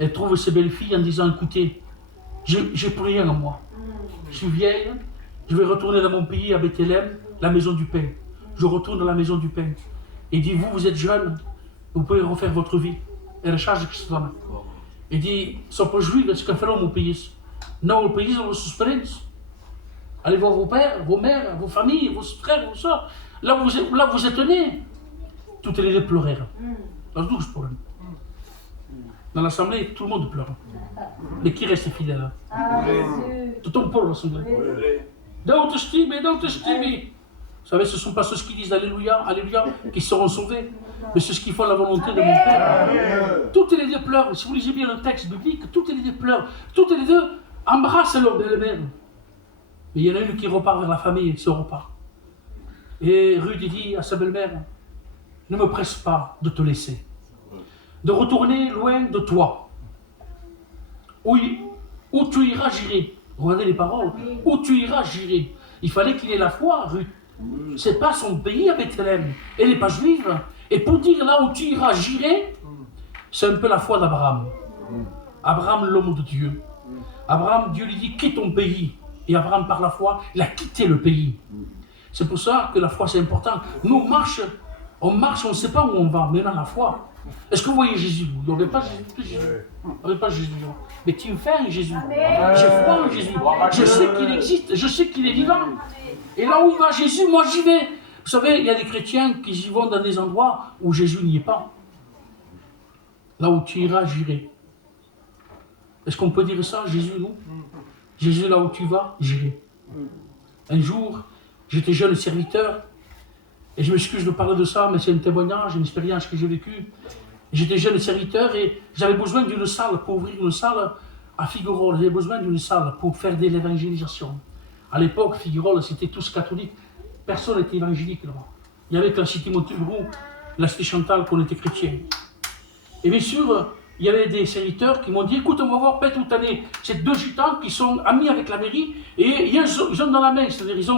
Elle trouve ses belles-filles en disant, écoutez, j'ai plus rien en moi. Je suis vieille, je vais retourner dans mon pays, à Bethléem, la maison du pain. Je retourne dans la maison du pain. Et dit, vous êtes jeune, vous pouvez refaire votre vie. Et la charge que se donne. Et dit, só para juízo, ce que farão no país. Não, o país, os seus parentes. Allez voir vos pères, vos mères, vos familles, vos frères, vos soeurs. Là vous êtes nés. Toutes les 2 pleurèrent. Dans 12 pour eux. Dans l'assemblée, tout le monde pleure. Mais qui reste fidèle? Tout un peuple l'assemblée. D'autres stime. Vous savez, ce ne sont pas ceux qui disent Alléluia, Alléluia, qui seront sauvés, mais ceux qui font la volonté de mon Père. Toutes les 2 pleurent. Si vous lisez bien le texte biblique, toutes les 2 pleurent. Toutes les 2 embrassent leur belle-mère. Mais il y en a une qui repart vers la famille, c'est au repas. Et Ruth dit à sa belle-mère, ne me presse pas de te laisser, de retourner loin de toi. Où tu iras, j'irai. Regardez les paroles. Où tu iras, j'irai. Il fallait qu'il ait la foi, Ruth. C'est pas son pays à Bethléem. Elle n'est pas juive. Et pour dire là où tu iras, j'irai, c'est un peu la foi d'Abraham. Abraham, l'homme de Dieu. Abraham, Dieu lui dit, quitte ton pays. Et Abraham, par la foi, il a quitté le pays. C'est pour ça que la foi, c'est important. Nos marches On marche, on ne sait pas où on va, mais on a la foi. Est-ce que vous voyez Jésus? Vous n'avez pas Jésus. Vous n'avez pas Jésus. Mais tu me fais un Jésus. J'ai foi en Jésus. Je sais qu'il existe, je sais qu'il est vivant. Et là où il va Jésus, moi j'y vais. Vous savez, il y a des chrétiens qui y vont dans des endroits où Jésus n'y est pas. Là où tu iras, j'irai. Est-ce qu'on peut dire ça, Jésus, nous? Jésus, là où tu vas, j'irai. Un jour, j'étais jeune serviteur, et je m'excuse de parler de ça, mais c'est un témoignage, une expérience que j'ai vécue. J'étais jeune serviteur et j'avais besoin d'une salle pour ouvrir une salle à Figueroles. J'avais besoin d'une salle pour faire de l'évangélisation. À l'époque, Figueroles, c'était tous catholiques. Personne n'était évangélique là-bas. Il y avait que la cité Montebreau, la cité Chantal, qu'on était chrétiens. Et bien sûr, il y avait des serviteurs qui m'ont dit, écoute, on va voir peut-être où t'en es. C'est deux gitans qui sont amis avec la mairie et ils ont dans la main, c'est-à-dire ils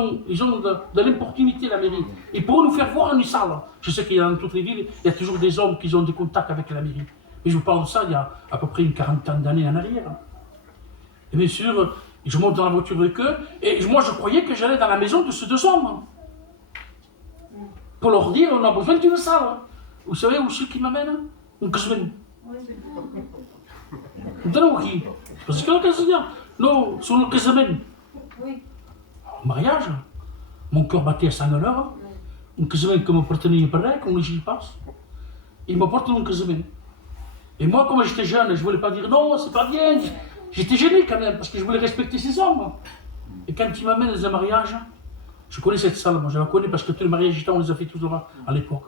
ont de l'importunité la mairie. Et pour nous faire voir une salle. Je sais qu'il y a dans toutes les villes, il y a toujours des hommes qui ont des contacts avec la mairie. Mais je vous parle de ça il y a à peu près une quarantaine d'années en arrière. Et bien sûr, je monte dans la voiture avec eux et moi je croyais que j'allais dans la maison de ces deux hommes. Pour leur dire, on a besoin d'une salle. Vous savez où c'est qui m'amène? Une semaine. Entendez-vous qui? Parce que qu'est-ce que c'est? Non, sur le semaine. Au mariage, mon cœur battait à 100 à l'heure. Une semaine que me partenaire pareil, comme j'y passe. Il me porte une semaine. Et moi, comme j'étais jeune, je ne voulais pas dire non, c'est pas bien. J'étais gêné quand même, parce que je voulais respecter ces hommes. Et quand il m'amène dans un mariage, je connais cette salle, moi je la connais parce que tous les mariages, on les a fait tous là à l'époque.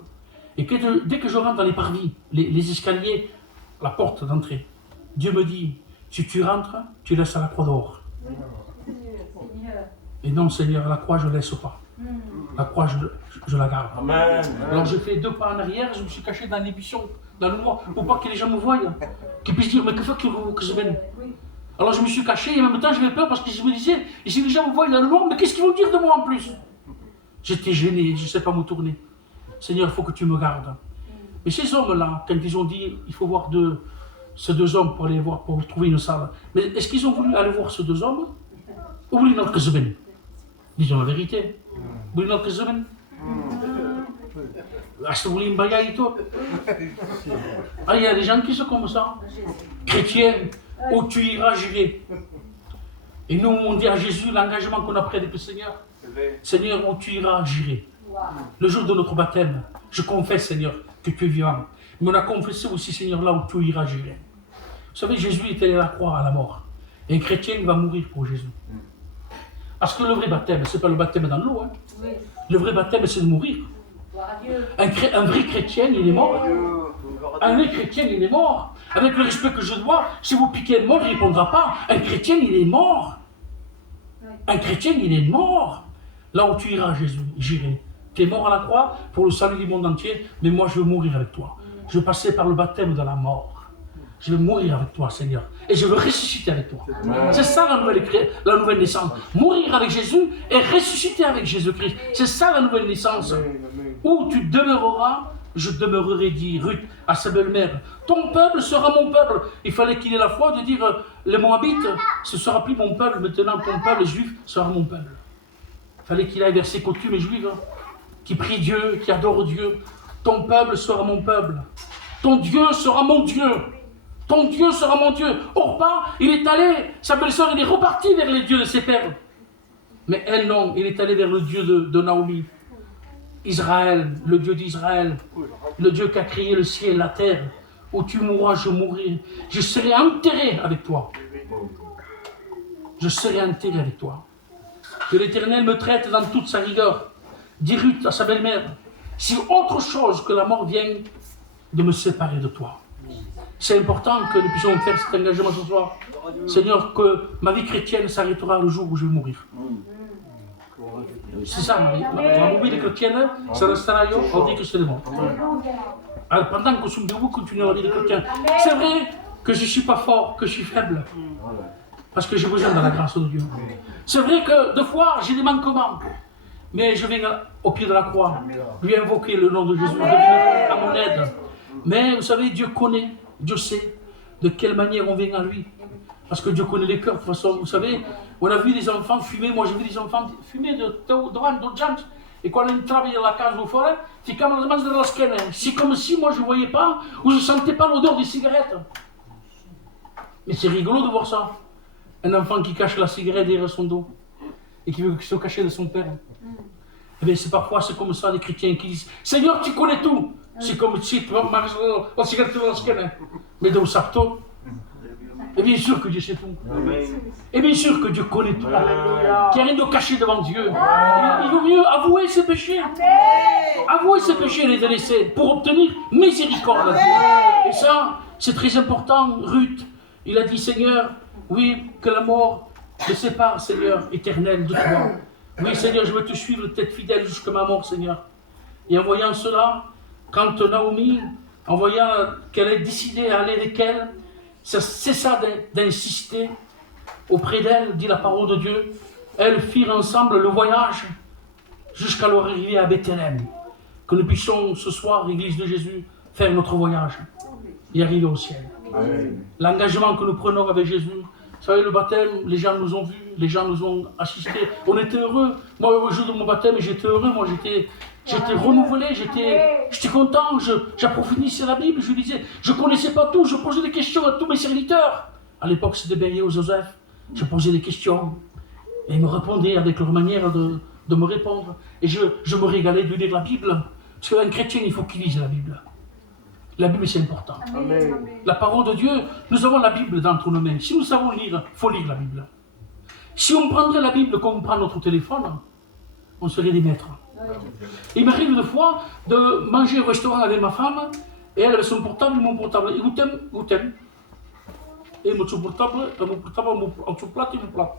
Et dès que je rentre dans les parvis, les escaliers, la porte d'entrée, Dieu me dit, si tu rentres, tu laisses à la croix d'or. Et non, Seigneur, la croix, je ne laisse pas. La croix, je la garde. Amen. Alors je fais 2 pas en arrière, je me suis caché dans les buissons, dans le noir, pour pas que les gens me voient, qu'ils puissent dire, mais que fait que je vienne? Alors je me suis caché et en même temps j'avais peur parce que je me disais, et si les gens me voient dans le noir, mais qu'est-ce qu'ils vont dire de moi en plus? J'étais gêné, je ne sais pas me tourner. Seigneur, il faut que tu me gardes. Mais ces hommes-là, quand ils ont dit, il faut voir ces deux hommes pour aller voir, pour trouver une salle, mais est-ce qu'ils ont voulu aller voir ces deux hommes? Ou voulu notre semaine? Disons la vérité. Voulu notre semaine? Ah, vous voulez une bagaille et tout? Ah, il y a des gens qui sont comme ça. Chrétiens, où tu iras, j'irai. Et nous, on dit à Jésus l'engagement qu'on a pris avec le Seigneur. Seigneur, où tu iras, j'irai. Le jour de notre baptême, je confesse, Seigneur, que tu es vivant. Mais on a confessé aussi, Seigneur, là où tu iras, j'irai. Vous savez, Jésus est allé à la croix, à la mort. Et un chrétien va mourir pour Jésus. Parce que le vrai baptême, ce n'est pas le baptême dans l'eau. Hein. Le vrai baptême, c'est de mourir. Un vrai chrétien, il est mort. Un vrai chrétien, il est mort. Avec le respect que je dois, si vous piquez un mort, il ne répondra pas. Un chrétien, il est mort. Un chrétien, il est mort. Là où tu iras, Jésus, j'irai. Tu es mort à la croix pour le salut du monde entier, mais moi, je veux mourir avec toi. Je veux passer par le baptême de la mort. Je veux mourir avec toi, Seigneur. Et je veux ressusciter avec toi. C'est ça la nouvelle naissance. Mourir avec Jésus et ressusciter avec Jésus-Christ. C'est ça la nouvelle naissance. Où tu demeureras, je demeurerai, dit Ruth à sa belle-mère. Ton peuple sera mon peuple. Il fallait qu'il ait la foi de dire, les Moabites, ce ne sera plus mon peuple, maintenant ton peuple juif sera mon peuple. Il fallait qu'il aille vers ses coutumes juives, qui prie Dieu, qui adore Dieu. Ton peuple sera mon peuple. Ton Dieu sera mon Dieu. Ton Dieu sera mon Dieu. Orpa, il est allé, sa belle-sœur, il est reparti vers les dieux de ses pères. Mais elle, non, il est allé vers le Dieu de Naomi. Israël, le Dieu d'Israël, le Dieu qui a créé le ciel et la terre. Où tu mourras, je mourrai. Je serai enterré avec toi. Je serai enterré avec toi. Que l'Éternel me traite dans toute sa rigueur. Dit Ruth à sa belle-mère, si autre chose que la mort vient de me séparer de toi. C'est important que nous puissions faire cet engagement ce soir. Seigneur, que ma vie chrétienne s'arrêtera le jour où je vais mourir. C'est ça, ma vie chrétienne, ça restera là, on dit que c'est le mort. Alors, pendant que vous continuez la vie de chrétien, c'est vrai que je ne suis pas fort, que je suis faible. Parce que j'ai besoin de la grâce de Dieu. C'est vrai que deux fois, j'ai des manquements. Mais je viens au pied de la croix, lui invoquer le nom de Jésus, de Dieu à mon aide. Mais vous savez, Dieu connaît, Dieu sait de quelle manière on vient à lui. Parce que Dieu connaît les cœurs. De toute façon, vous savez, on a vu des enfants fumer. Moi, j'ai vu des enfants fumer devant d'autres gens. Et quand on travaillait dans la case au forêt, c'est comme la masse de la scanner. C'est comme si moi je ne voyais pas ou je ne sentais pas l'odeur des cigarettes. Mais c'est rigolo de voir ça. Un enfant qui cache la cigarette derrière son dos et qui veut se cacher de son père. Eh bien, c'est parfois comme ça, les chrétiens qui disent Seigneur, tu connais tout. C'est comme si tu vas marcher la cigarette dans la scanner. Mais dans le sapto. Et bien sûr que Dieu sait tout. Et bien sûr que Dieu connaît tout. Qu'il n'y a rien de caché devant Dieu. Il vaut mieux avouer ses péchés. Avouer ses péchés et les délaisser pour obtenir miséricorde. Et ça, c'est très important. Ruth, il a dit Seigneur, oui, que la mort te sépare, Seigneur, éternel, de toi. Oui, Seigneur, je veux te suivre, t'être fidèle jusqu'à ma mort, Seigneur. Et en voyant cela, quand Naomi, en voyant qu'elle est décidée à aller avec elle, ça cessa d'insister auprès d'elle, dit la parole de Dieu. Elles firent ensemble le voyage jusqu'à leur arrivée à Bethléem. Que nous puissions ce soir, Église de Jésus, faire notre voyage et arriver au ciel. L'engagement que nous prenons avec Jésus, vous savez, le baptême, les gens nous ont vus, les gens nous ont assistés. On était heureux. Moi, au jour de mon baptême, j'étais heureux. Moi, j'étais renouvelé, j'étais content. J'approfondissais la Bible. Je disais, je ne connaissais pas tout. Je posais des questions à tous mes serviteurs. À l'époque, c'était Bélier ou Joseph. Je posais des questions. Et ils me répondaient avec leur manière de me répondre. Et je me régalais de lire la Bible. Parce qu'un chrétien, il faut qu'il lise la Bible. La Bible, c'est important. Amen. La parole de Dieu, nous avons la Bible dans nos mains. Si nous savons lire, il faut lire la Bible. Si on prendrait la Bible comme on prend notre téléphone, on serait des maîtres. Il m'arrive des fois de manger au restaurant avec ma femme, et elle avait son portable et mon portable. Et vous t'aime. Et mon portable, en tout plat et mon plat.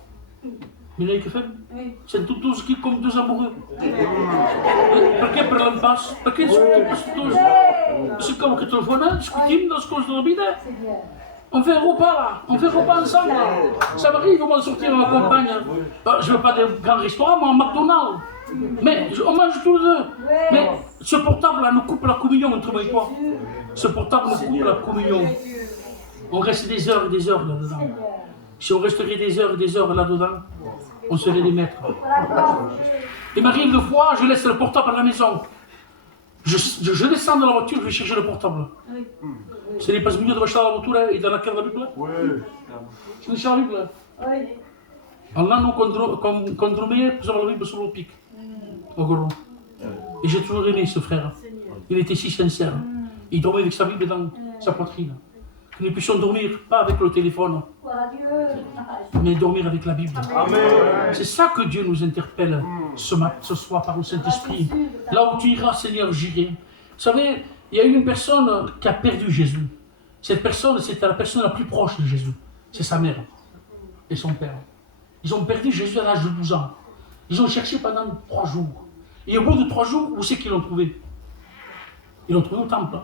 Mais là, que fait? C'est tout ce qui est comme deux amoureux. Perché per l'impasse? Perché discutiamo questo? C'est comme que téléphone, discutons dans ce qu'on se dit. On fait un repas là, on fait un repas ensemble. Ça m'arrive, on va sortir avec ma compagne. Je ne veux pas des grands restaurants, mais en McDonald's. Mais on mange tous les deux. Mais ce portable là nous coupe la communion entre moi et toi. Ce portable nous coupe la communion. On reste des heures et des heures là-dedans. Si on resterait des heures et des heures là-dedans, on serait des maîtres. Il m'arrive deux fois, je laisse le portable à la maison. Je descends de la voiture, je vais chercher le portable. Ce n'est pas mieux de lasciare la voiture et de la chiave la Bible? Je lasciare la Bible. Un anno contre me, j'avais la Bible sur le pic. Et j'ai toujours aimé ce frère. Il était si sincère. Il dormait avec sa Bible dans sa poitrine. Que nous puissions dormir, pas avec le téléphone, mais dormir avec la Bible. C'est ça que Dieu nous interpelle ce soir par le Saint-Esprit. Là où tu iras, Seigneur, j'irai. Vous savez, il y a eu une personne qui a perdu Jésus. Cette personne, c'était la personne la plus proche de Jésus. C'est sa mère et son père. Ils ont perdu Jésus à l'âge de 12 ans. Ils ont cherché pendant 3 jours. Et au bout de 3 jours, où c'est qu'ils l'ont trouvé? Ils l'ont trouvé au temple.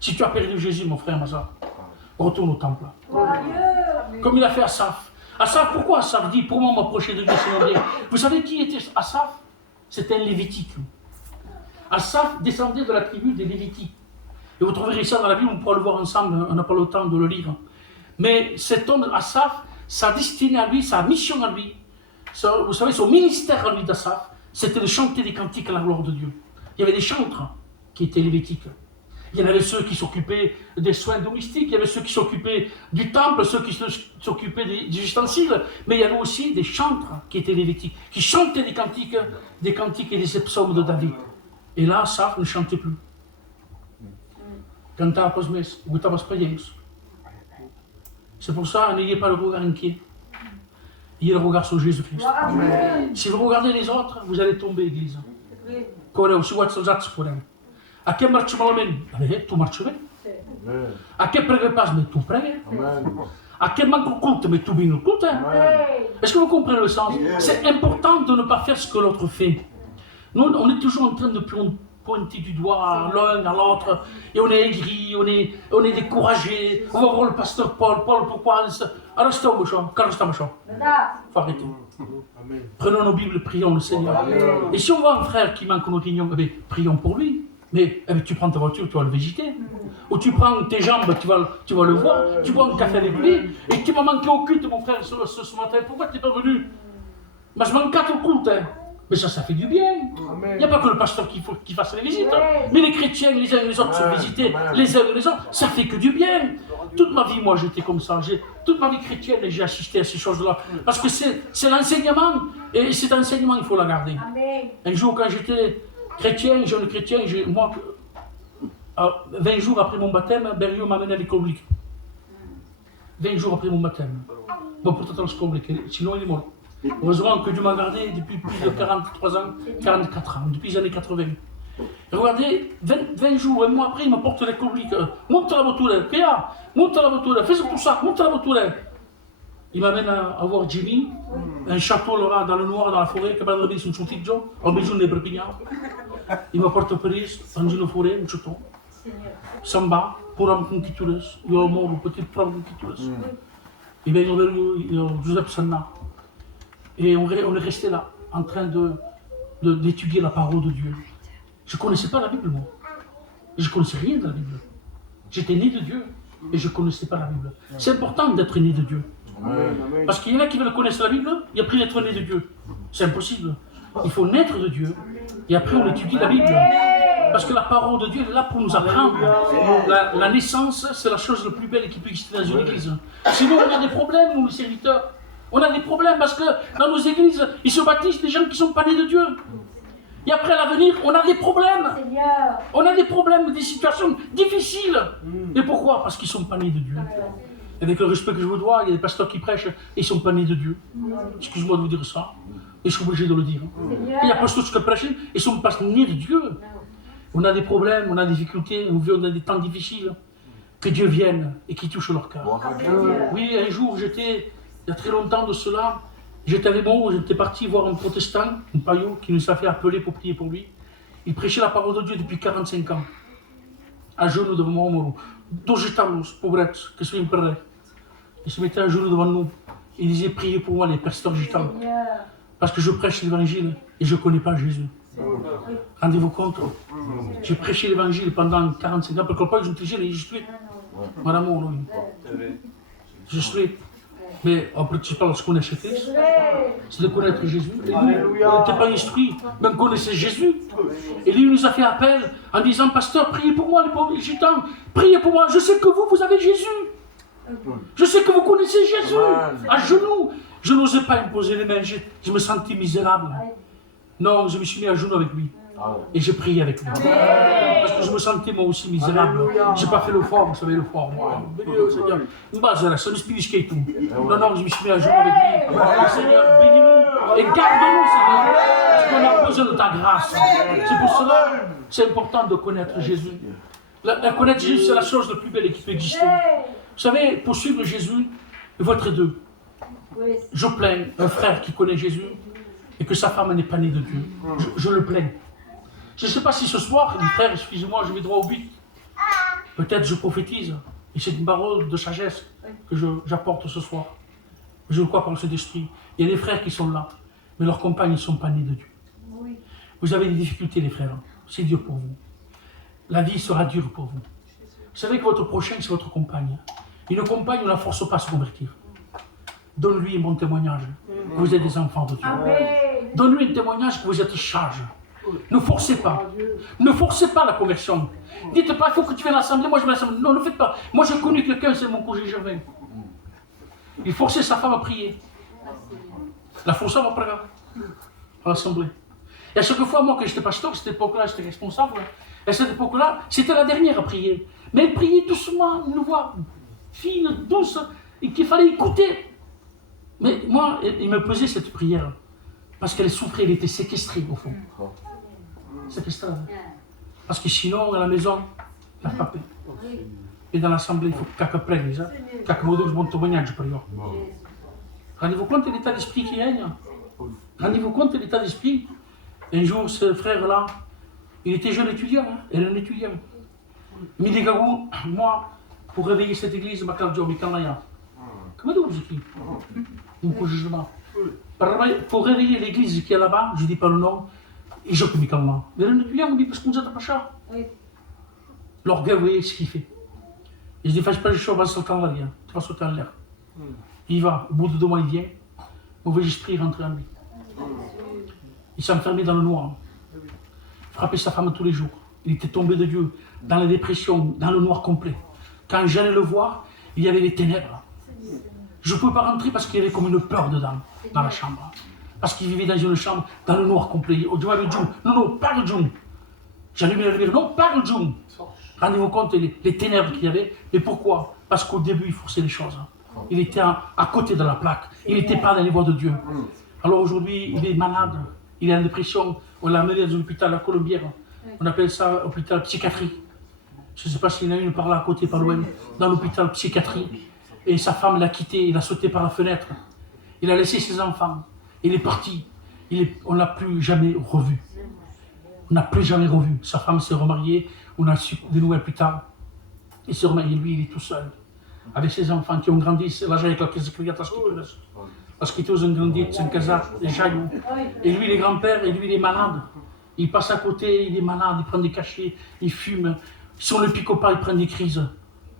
Si tu as perdu Jésus, mon frère, ma soeur, retourne au temple. Comme il a fait Asaph. Asaph, pourquoi Asaph dit, pour moi, m'approcher de Dieu, c'est mon bien? Vous savez qui était Asaph? C'était un Lévitique. Asaph descendait de la tribu des Lévitiques. Et vous trouverez ça dans la Bible, on pourra le voir ensemble, on n'a pas le temps de le lire. Mais cet homme, Asaph, sa destinée à lui, sa mission à lui, vous savez, son ministère à lui d'Asaph, c'était de chanter des cantiques à la gloire de Dieu. Il y avait des chantres qui étaient lévitiques. Il y en avait ceux qui s'occupaient des soins domestiques, il y avait ceux qui s'occupaient du temple, ceux qui s'occupaient des ustensiles, mais il y avait aussi des chantres qui étaient lévitiques, qui chantaient des cantiques et des psaumes de David. Et là, Asaph ne chantait plus. Cantava pas més, guitava pas. C'est pour ça, n'ayez pas le regard inquiet. Ayez le regard sur Jésus-Christ. Si vous regardez les autres, vous allez tomber, Église. Correu, si guardate els altres, correu. A què marxa malament? Tu marxes bé. A què prega pas? Mais tu pregues. A què manca el culte? Mais tu vins au culte. Est-ce que vous comprenez le sens? C'est important de ne pas faire ce que l'autre fait. Nous, on est toujours en train de pointer du doigt l'un à l'autre, et on est aigri, on est découragé. On va voir le pasteur Paul, pourquoi? Arrêtez au champ, car restez au champ. Il faut arrêter. Prenons nos Bibles, prions le Seigneur. Et si on voit un frère qui manque une opinion, prions pour lui. Mais tu prends ta voiture, tu vas le visiter. Ou tu prends tes jambes, tu vas le voir. Tu bois un café avec lui. Et tu m'as manqué au culte, mon frère, ce matin. Pourquoi tu n'es pas venu? Mais je manque au culte. Mais ça fait du bien. Il n'y a pas que le pasteur qui fasse les visites. Mais les chrétiens, les uns et les autres, sont visités, les uns et les autres, ça fait que du bien. Toute ma vie, moi, j'étais comme ça. Toute ma vie chrétienne, j'ai assisté à ces choses-là. Parce que c'est l'enseignement. Et cet enseignement, il faut la garder. Un jour, quand j'étais chrétien, jeune chrétien, moi, 20 jours après mon baptême, Berriot m'a amené à l'école publique. 20 jours après mon baptême. Bon, pourtant, dans l'école publique, sinon il est mort. Heureusement que Dieu m'a gardé depuis plus de 43 ans, 44 ans, depuis les années 80. Et regardez, 20 jours, un mois après, il m'apporte l'école publique. Monte la voiture, Péa, monte la voiture, fais tout ça, monte la voiture. Il m'amène à voir Jimmy, un château là, dans le noir, dans la forêt, che parla di un ciuticcio, ho bisogno di Perpignan. Il m'apporte à Paris, dans une forêt, un château. Samba, pour un conquitures, il y a un mort, petit pour un conquitures. Et bien, il y a Joseph Sanna. Et on est resté là, en train d'étudier la parole de Dieu. Je ne connaissais pas la Bible, moi. Je ne connaissais rien de la Bible. J'étais né de Dieu, et je ne connaissais pas la Bible. C'est important d'être né de Dieu. Parce qu'il y en a qui veulent connaître la Bible, et après d'être né de Dieu. C'est impossible. Il faut naître de Dieu, et après on étudie la Bible. Parce que la parole de Dieu est là pour nous apprendre. La naissance, c'est la chose la plus belle qui peut exister dans une église. Sinon, on a des problèmes, nous, les serviteurs. On a des problèmes parce que dans nos églises, ils se baptisent des gens qui ne sont pas nés de Dieu. Et après, à l'avenir, on a des problèmes. On a des problèmes, des situations difficiles. Et pourquoi? Parce qu'ils ne sont pas nés de Dieu. Avec le respect que je vous dois, il y a des pasteurs qui prêchent et ils ne sont pas nés de Dieu. Excuse-moi de vous dire ça. Et je suis obligé de le dire. Il y a des pasteurs qui prêchent et ils ne sont pas nés de Dieu. On a des problèmes, on a des difficultés, on vit dans des temps difficiles. Que Dieu vienne et qu'il touche leur cœur. Oui, un jour, il y a très longtemps de cela, j'étais avec moi, j'étais parti voir un protestant, un paillot, qui nous a fait appeler pour prier pour lui. Il prêchait la parole de Dieu depuis 45 ans. À genoux devant moi, 12 talos, pauvrettes, que c'est une perle. Il se mettait à genoux devant nous. Il disait, priez pour moi, les pasteurs gitans. Parce que je prêche l'évangile et je ne connais pas Jésus. Rendez-vous compte, j'ai prêché l'évangile pendant 45 ans, parce que le paillot, je me suis dit, madame, je suis. Mais en principal, lorsqu'on connaissait Christ, c'est de connaître Jésus. Et nous, on n'était pas instruits, mais on connaissait Jésus. Et lui, il nous a fait appel en disant, pasteur, priez pour moi, les pauvres gitans, priez pour moi, je sais que vous avez Jésus. Je sais que vous connaissez Jésus. À genoux, je n'osais pas imposer les mains, je me sentais misérable. Non, je me suis mis à genoux avec lui. Et j'ai prié avec lui. Parce que je me sentais moi aussi misérable. Je n'ai pas fait le fort, vous savez, le fort, moi. Seigneur, ça me spirituel tout. Non, je me suis mis à genoux avec lui. Seigneur, bénis-nous et garde-nous, Seigneur. Parce qu'on a besoin de ta grâce. C'est pour cela que c'est important de connaître Jésus. Connaître Jésus, c'est la chose la plus belle qui peut exister. Vous savez, pour suivre Jésus, il faut être deux. Je plains un frère qui connaît Jésus et que sa femme n'est pas née de Dieu. Je le plains. Je ne sais pas si ce soir, il dit, frère, excusez-moi, je vais droit au but. Peut-être je prophétise. Et c'est une parole de sagesse que j'apporte ce soir. Je crois par cet esprit. Il y a des frères qui sont là, mais leurs compagnes ne sont pas nés de Dieu. Vous avez des difficultés, les frères. C'est dur pour vous. La vie sera dure pour vous. Vous savez que votre prochain, c'est votre compagne. Une compagne, on ne la force pas à se convertir. Donne-lui un bon témoignage que vous êtes des enfants de Dieu. Donne-lui un témoignage que vous êtes charge. Ne forcez pas. Ne forcez pas la conversion. Dites pas, il faut que tu viennes à l'assemblée, moi je vais à l'assemblée. Non, ne faites pas. Moi j'ai connu quelqu'un, c'est mon cousin Gervais. Il forçait sa femme à prier. La forçait à prier à l'assemblée. Et à chaque fois, moi, quand j'étais pasteur, à cette époque-là, j'étais responsable. Et à cette époque-là, c'était la dernière à prier. Mais elle priait doucement, une voix fine, douce, et qu'il fallait écouter. Mais moi, il me pesait cette prière. Parce qu'elle souffrait, elle était séquestrée au fond. Séquestrée. Parce que sinon, à la maison, elle a pas paix. Et dans l'assemblée, il faut qu'elle prenne, qu'elle me donne bon témoignage, par exemple. Rendez-vous compte de l'état d'esprit qu'il y a. Rendez-vous compte de l'état d'esprit. Un jour, ce frère-là, il était jeune étudiant, elle est un étudiant. Mais les gars, moi, pour réveiller cette église, ma carte de Mikalaya. Comment vous écrit mon jugement. Pour réveiller l'église qui est là-bas, je ne dis pas le nom, et je peux m'y calmer. Mais le étudiant me dit, parce que vous êtes pas cher. L'orgueil, vous voyez ce qu'il fait. Et je dis, fais pas les choses, va sauter en l'air. Tu vas sauter en l'air. Il va, au bout de 2 mois, il vient. Mauvais esprit rentre en lui. Il s'enfermait dans le noir. Il frappait sa femme tous les jours. Il était tombé de Dieu, dans la dépression, dans le noir complet. Quand j'allais le voir, il y avait des ténèbres. Je ne pouvais pas rentrer parce qu'il y avait comme une peur dedans, dans la chambre. Parce qu'il vivait dans une chambre, dans le noir complet. Oh, Dieu avait Dieu. Non, non, pas le Dieu. J'allumais la lumière. Non, pas le Dieu. Rendez-vous compte les ténèbres qu'il y avait. Mais pourquoi? Parce qu'au début, il forçait les choses. Il était à côté de la plaque. Il n'était pas dans les voies de Dieu. Alors aujourd'hui, il est malade. Il est en dépression. On l'a amené dans un hôpital à Colombière. On appelle ça hôpital psychiatrie. Je ne sais pas s'il y en a une par là à côté, pas loin. Dans l'hôpital psychiatrie. Et sa femme l'a quitté. Il a sauté par la fenêtre. Il a laissé ses enfants. Il est parti. On ne l'a plus jamais revu. On n'a plus jamais revu. Sa femme s'est remariée. On a su des nouvelles plus tard. Il s'est remarié. Lui, il est tout seul. Avec ses enfants qui ont grandi. C'est l'âge avec la crise de criat. Parce qu'il était aux grandi, c'est un casar, des jaillots. Et lui, il est grand-père. Et lui, il est malade. Il passe à côté. Il est malade. Il prend des cachets. Il fume. Si on le pique au pas, il prend des crises.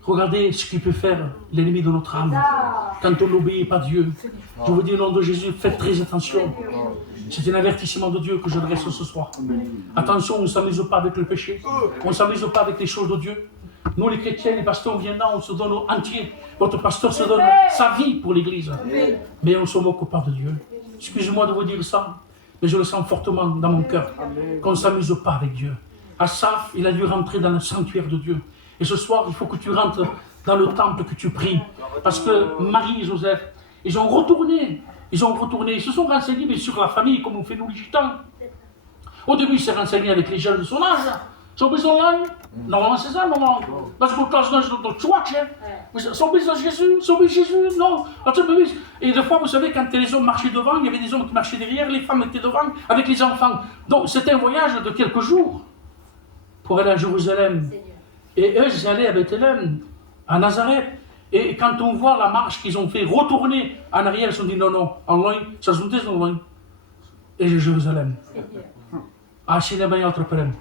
Regardez ce qu'il peut faire, l'ennemi de notre âme, quand on n'obéit pas Dieu. Je vous dis au nom de Jésus, faites très attention. C'est un avertissement de Dieu que j'adresse ce soir. Attention, on ne s'amuse pas avec le péché. On ne s'amuse pas avec les choses de Dieu. Nous, les chrétiens, les pasteurs, on vient là, on se donne entier. Votre pasteur se donne sa vie pour l'église. Mais on ne se moque pas de Dieu. Excusez-moi de vous dire ça, mais je le sens fortement dans mon cœur, qu'on ne s'amuse pas avec Dieu. Asaph, il a dû rentrer dans le sanctuaire de Dieu. Et ce soir, il faut que tu rentres dans le temple, que tu pries. Parce que Marie et Joseph, ils ont retourné. Ils se sont renseignés mais sur la famille, comme on fait nous les gitans. Au début, il s'est renseigné avec les jeunes de son âge. Sont besoin là? Normalement, c'est ça, normalement. Parce que dans le chouach, sont besoin Jésus, non. Et des fois, vous savez, quand les hommes marchaient devant, il y avait des hommes qui marchaient derrière, les femmes étaient devant, avec les enfants. Donc, c'était un voyage de quelques jours pour aller à Jérusalem. Et eux, ils allaient à Bethléem, à Nazareth. Et quand on voit la marche qu'ils ont fait retourner en arrière, ils se sont dit non, en loin, ça se dit en loin. Et Jérusalem. Ah, c'est un autre problème.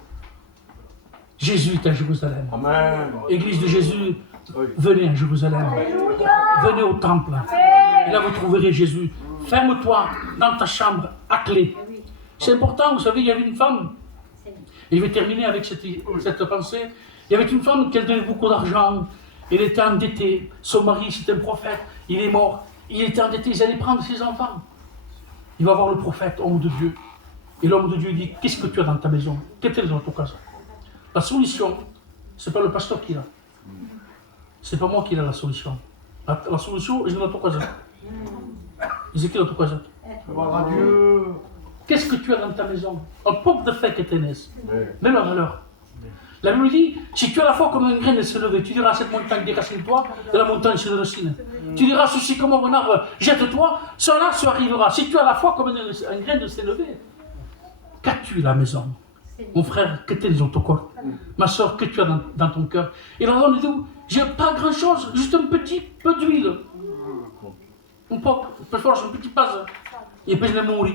Jésus est à Jérusalem. Amen. Église de Jésus, venez à Jérusalem. Venez au temple. Et là, vous trouverez Jésus. Ferme-toi dans ta chambre à clé. C'est important, vous savez, il y avait une femme. Et je vais terminer avec cette pensée. Il y avait une femme qui a donné beaucoup d'argent. Elle était endettée. Son mari, c'était un prophète. Il est mort. Il était endetté. Ils allaient prendre ses enfants. Il va voir le prophète, homme de Dieu. Et l'homme de Dieu dit, qu'est-ce que tu as dans ta maison? Qu'est-ce que tu as dans ton cas? La solution, ce n'est pas le pasteur qui l'a. Ce n'est pas moi qui l'a la solution. La solution, je l'ai dans ton cas. Ézéchiel dans ton cas. Qu'est-ce que tu as dans ta maison? Un peuple de fait que tu es né. Mets-le à valeur. La Bible dit, si tu as la foi comme un grain de se lever, tu diras à cette montagne, déracine-toi, de la montagne se déracine. Tu diras ceci comme un arbre, jette-toi, cela se arrivera. Si tu as la foi comme un grain de se lever, qu'as-tu à la maison? Mon frère, que t'es dans ton corps? Ma soeur, que tu as dans ton cœur? Et là, on dit, j'ai pas grand-chose, juste un petit peu d'huile. Un petit pas. Et puis je l'ai mourir.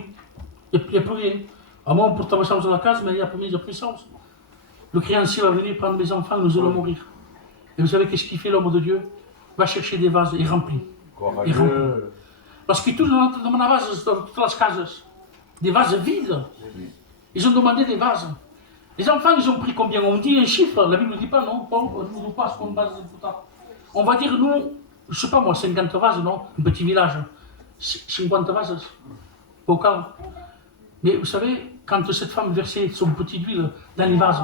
Il n'y a plus rien. À moi, on porte ma chance dans la case, mais il n'y a plus sens. Le créancier va venir prendre mes enfants, nous allons mourir. Et vous savez qu'est-ce qu'il fait l'homme de Dieu? Il va chercher des vases et remplit. Parce qu'il touche dans mon vase, dans toutes les cases. Des vases vides. Ils ont demandé des vases. Les enfants, ils ont pris combien? On dit un chiffre, la Bible ne dit pas, non? On ne nous pas ce qu'on base tout ça. On va dire, nous, je ne sais pas moi, 50 vases, non? Un petit village. 50 vases. Au cas. Mais vous savez, quand cette femme versait son petit huile dans les vases,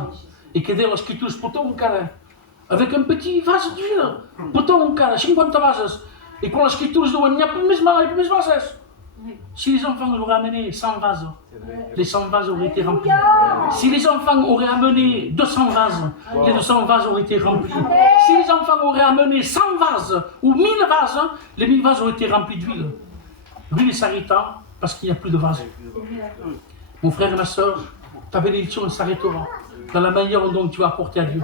et que dès qu'il touche pour un carré, avec un petit vase d'huile, pour un carré, 50 vases, et quand il touche, il n'y a plus de vases. Si les enfants auraient amené 100 vases, les 100 vases auraient été remplis. Si les enfants auraient amené 200 vases, les 200 vases auraient été remplis. Si les enfants auraient amené 100 vases ou 1000 vases, les 1000 vases auraient été remplis d'huile. L'huile s'arrêta parce qu'il n'y a plus de vases. Mon frère et ma soeur, ta bénédiction s'arrêtera dans la manière dont tu vas apporter à Dieu.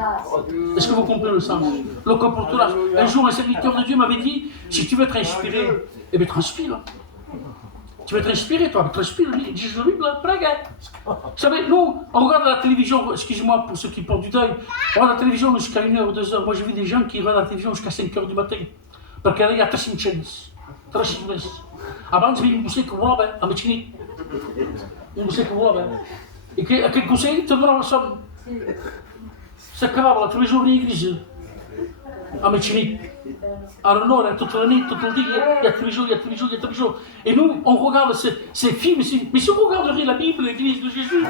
Est-ce que vous comprenez le sens? Le comportement. Un jour, un serviteur de Dieu m'avait dit, si tu veux être inspiré, eh bien transpire. Tu veux être inspiré, toi, transpire, dis je lui, vous savez, nous, on regarde la télévision, excusez-moi pour ceux qui portent du deuil, on regarde la télévision jusqu'à 1h, 2h. Moi, j'ai vu des gens qui regardent la télévision jusqu'à 5h du matin. Parce qu'il y a 300 chaînes. Avant, je vais me pousser que voilà, à me chiner. non sei che vuole. E che cos'è? Ti donano some. Se cavolo, tutti i giorni in crisi. Amici, allora, toute l'année, tout le dia, il y a tous les jours, il y a tous les jours, il y a tous les jours. Et nous, on regarde ces films, mais si on regarderait la Bible, l'église de Jésus,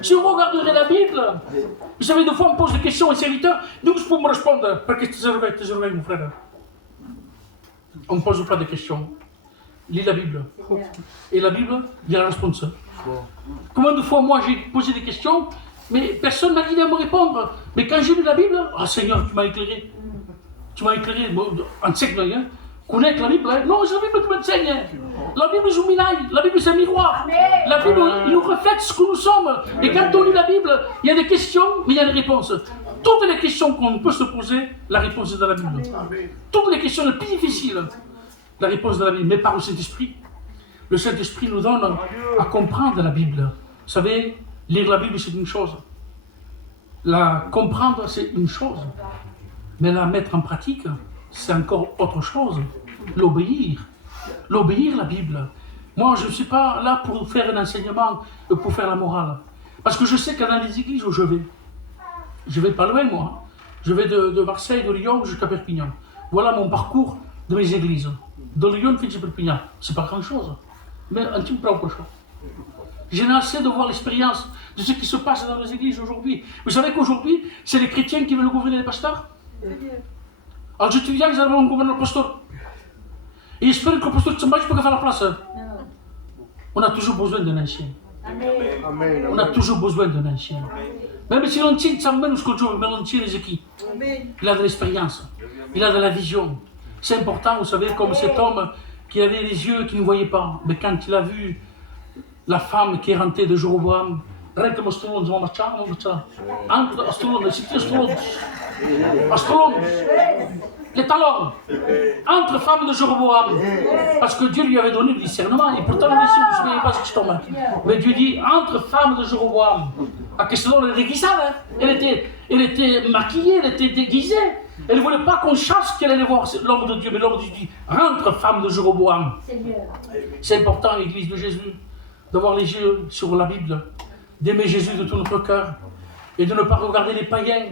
si on regarderait la Bible, vous savez, des fois on pose des questions aux serviteurs, donc je peux me répondre, parce que tu es mon frère. On ne pose pas de questions. Lis la Bible. Et la Bible, il y a la réponse. Combien de fois, moi, j'ai posé des questions, mais personne n'a dit à me répondre. Mais quand j'ai lu la Bible, ah Seigneur, tu m'as éclairé. Tu m'as éclairé, enseigne, hein. Connaître la Bible, hein. Non, c'est la Bible qui m'enseigne. La Bible est une la Bible c'est un miroir. La Bible, il nous reflète ce que nous sommes. Et quand on lit la Bible, il y a des questions, mais il y a des réponses. Toutes les questions qu'on peut se poser, la réponse est dans la Bible. Toutes les questions les plus difficiles, la réponse est dans la Bible, mais par le Saint-Esprit. Le Saint-Esprit nous donne à comprendre la Bible. Vous savez, lire la Bible, c'est une chose. La comprendre, c'est une chose. Mais la mettre en pratique, c'est encore autre chose. L'obéir. L'obéir, la Bible. Moi, je ne suis pas là pour faire un enseignement, pour faire la morale. Parce que je sais que dans les églises où je vais pas loin, moi. Je vais de Marseille, de Lyon jusqu'à Perpignan. Voilà mon parcours de mes églises. De Lyon jusqu'à Perpignan. C'est pas grand-chose. Mais un petit peu quelque chose. J'ai assez de voir l'expérience de ce qui se passe dans nos églises aujourd'hui. Vous savez qu'aujourd'hui, c'est les chrétiens qui veulent gouverner les pasteurs. Alors je te dis qu'ils allaient gouverner le pasteur. Et j'espère que le pasteur de Tsamba, je peux faire la place. On a toujours besoin d'un ancien. On a toujours besoin d'un ancien. Même si l'ancien ne s'en mêle jusqu'au jour, mais l'ancien les équipes. Il a de l'expérience. Il a de la vision. C'est important, vous savez, comme cet homme qui avait les yeux qui ne voyait pas. Mais quand il a vu la femme qui est rentrée de Jéroboam, rien que Astolon, les talons, entre femmes de Jéroboam, parce que Dieu lui avait donné le discernement, et pourtant il ne se souvenait pas ce que je tombe. Mais Dieu dit, entre femmes de Jéroboam, à question elle était déguisée, elle était maquillée, elle était déguisée, elle ne voulait pas qu'on chasse qu'elle allait voir l'homme de Dieu, mais l'homme de Dieu dit, entre femmes de Jéroboam. C'est important, l'église de Jésus, d'avoir les yeux sur la Bible, d'aimer Jésus de tout notre cœur, et de ne pas regarder les païens,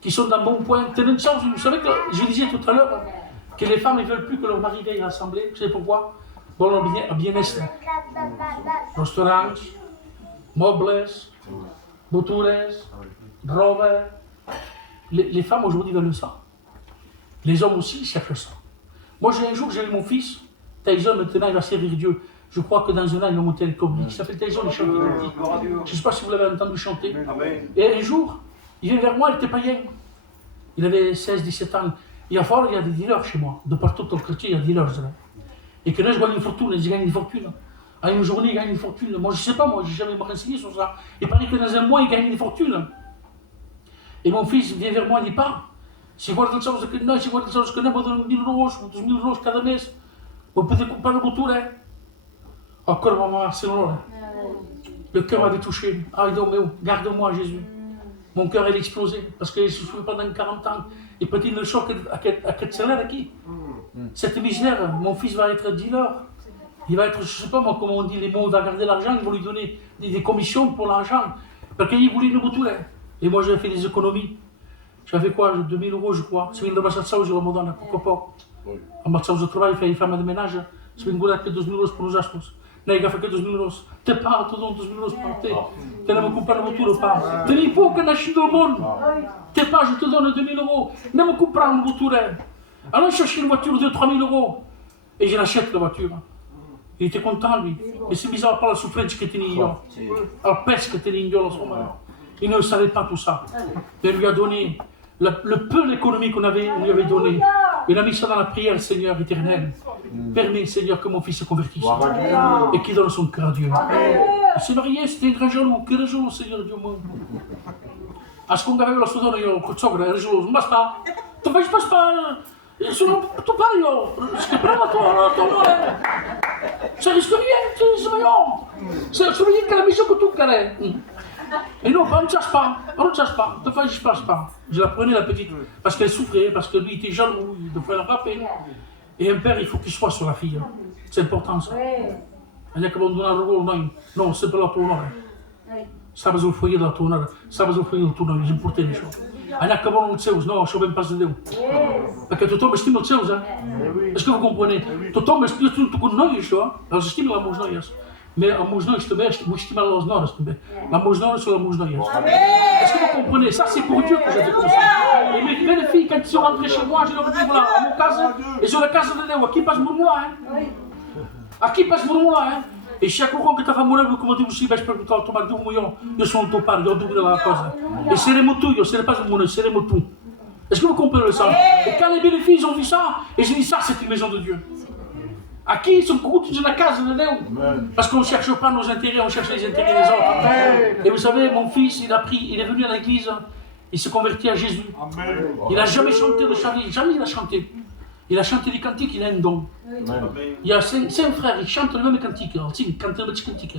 qui sont d'un bon point. Vous savez que je disais tout à l'heure que les femmes ne veulent plus que leur mari aille à l'assemblée. Vous savez pourquoi? Bon, à bien-être. Restaurants, meubles, boutures, robes. Les femmes aujourd'hui veulent ça. Les hommes aussi cherchent ça. Moi, un jour, j'ai eu mon fils. Tyson, maintenant, il va servir Dieu. Je crois que dans un an, il va monter avec Cobli. Il s'appelle Tyson, il chante. Je ne sais pas si vous l'avez entendu chanter. Et un jour, il vient vers moi, il était païen. Il avait 16-17 ans. Il y a des dealers chez moi. De partout dans le quartier, il y a des dealers. Là. Et que là, je gagne une fortune, ils gagnent une fortune. À une journée, ils gagnent une fortune. Moi, je ne sais pas, moi, je n'ai jamais renseigné sur ça. Il paraît que dans un mois, ils gagnent une fortune. Et mon fils vient vers moi, il dit, pas. Si vous guardez le sens que non, si vous guardez le sens que non, vous donnez 1000 euros, 2000 euros cada mes. Vous pouvez comprendre le retour, hein. Encore, maman, c'est long. Le cœur m'avait touché. Ah, il dit, mais garde-moi, Jésus. Mon cœur est explosé parce que je ne souffre pas pendant 40 ans. Et peut-être le choc à quel salaire qui? Cette misère, mon fils va être dealer. Il va être, je ne sais pas moi comment on dit les mots, il va garder l'argent, ils vont lui donner des commissions pour l'argent. Parce qu'il voulait une retour. Et moi j'avais fait des économies. J'avais quoi? 2000 euros je crois. C'est une de ma salsa où je me donne, pourquoi pas? En ma salsa de travail, il fait une femme de ménage. C'est une goulette de 2000 euros pour nos aspects. Non, il a fait que 2000 euros. T'es pas, te donne 2000 euros pour te. Tu ne me coupes pas le retour, pas. Tu n'es pas que nachi dans le monde. T'es pas, je te donne 2000 euros. Ne me coupe pas le retour. Alors je cherche une voiture de 3000 euros. Et je l'achète la voiture. Il était content lui. Mais c'est bizarre par la souffrance que tenait. La peste que tenait en ce moment. Il ne savait pas tout ça. Mais il lui a donné le peu d'économie qu'on avait, on lui avait donné. Il a mis ça dans la prière, Seigneur éternel. Permets, Seigneur, que mon fils se convertisse et qu'il donne son cœur à Dieu. Il s'est marié, c'était un grand jaloux. Quel jaloux, Seigneur Dieu mon. A ce qu'on avait la soudure, il y a un sogra, il jaloux. Mais pas. Tu vas pas. Sono tu parlo. Che prova tu. Ça risque rien, c'est voyons. C'est celui qui a la mission que tout calait. Et non, on ne cherche pas, de fois je ne cherche pas. Je la prenais la petite, parce qu'elle souffrait, parce que lui était jaloux, de fois la frapper. Et un père, il faut qu'il soit sur la fille. C'est important ça. Andiamo a abbandonare il ruolo, no, sempre la tua onore. Sabes o foi da tua onore, sabes o foi da tua onore, é importante isso. Andiamo a acabar os seus, não, só bem para Deus. Porque tu tomas estima os seus, est-ce que vous comprenez? Tu tomas, tu com nós, eles estimam lá os nós. Mais à mouche noire, je t'estime à l'os nord, la mouche noire sur la mouche noire. Est-ce que vous comprenez? Ça, c'est pour Dieu que je fais comme ça. Et mes belles filles, quand ils sont rentrées chez moi, je leur dis voilà, à mon casa, et sur la casa de Léo, aqui passe por lá, hein? Aqui passe por lá, hein? E chaque fois que tu as morado, como eu digo, se vais perguntar ao tomar do milhão, eu sou teu pai, eu dou lá a coisa. E seremos tu, eu serei pas o mundo, seremos tu. Est-ce que vous comprenez ça? Et quand les belles filles ont vu ça, et j'ai dit ça, c'est une maison de Dieu. Aqui sont tous dans la case de Dieu. Parce qu'on ne cherche pas nos intérêts, on cherche les intérêts des autres. Et vous savez, mon fils, il est venu à l'église, il s'est converti à Jésus. Il n'a jamais chanté de chavis, jamais il a chanté. Il a chanté des cantiques, il a un don. Il y a 5 frères, ils chantent le même cantique. Ils cantent le même cantique.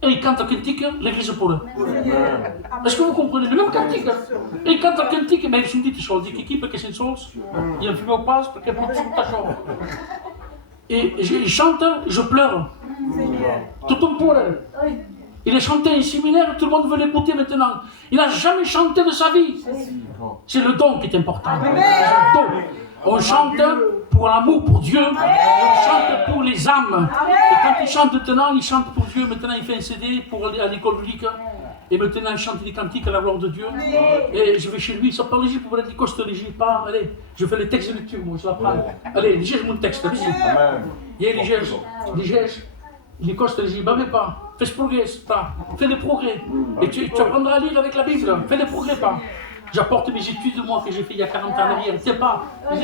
Et ils cantent le cantique, l'église pour eux. Est-ce que vous comprenez? Le même cantique. Et ils cantent le cantique, mais ils sont dit, je dis qui parce que c'est une sauce. Il y a un film au passe, parce qu'il y a plus de ta chambre. Et il chante, je pleure. Tout un pour elle. Il a chanté un séminaire, tout le monde veut l'écouter maintenant. Il n'a jamais chanté de sa vie. C'est le don qui est important. Le don. On chante pour l'amour pour Dieu, on chante pour les âmes. Et quand il chante maintenant, il chante pour Dieu. Maintenant, il fait un CD pour aller à l'école biblique. Et maintenant, il chante des cantiques à la gloire de Dieu. Et je vais chez lui, il sort par les pour aller dire que je ne pas. Allez, je fais les textes de lecture, moi, je l'apprends. Allez, lis mon texte, allez-y. Les costes, les bah, mais pas. Fais ce progrès, pas. Fais des progrès. Et tu apprendras à lire avec la Bible. Fais des progrès, pas. J'apporte mes études, moi, que j'ai fait il y a 40 ans en arrière. C'est pas. Je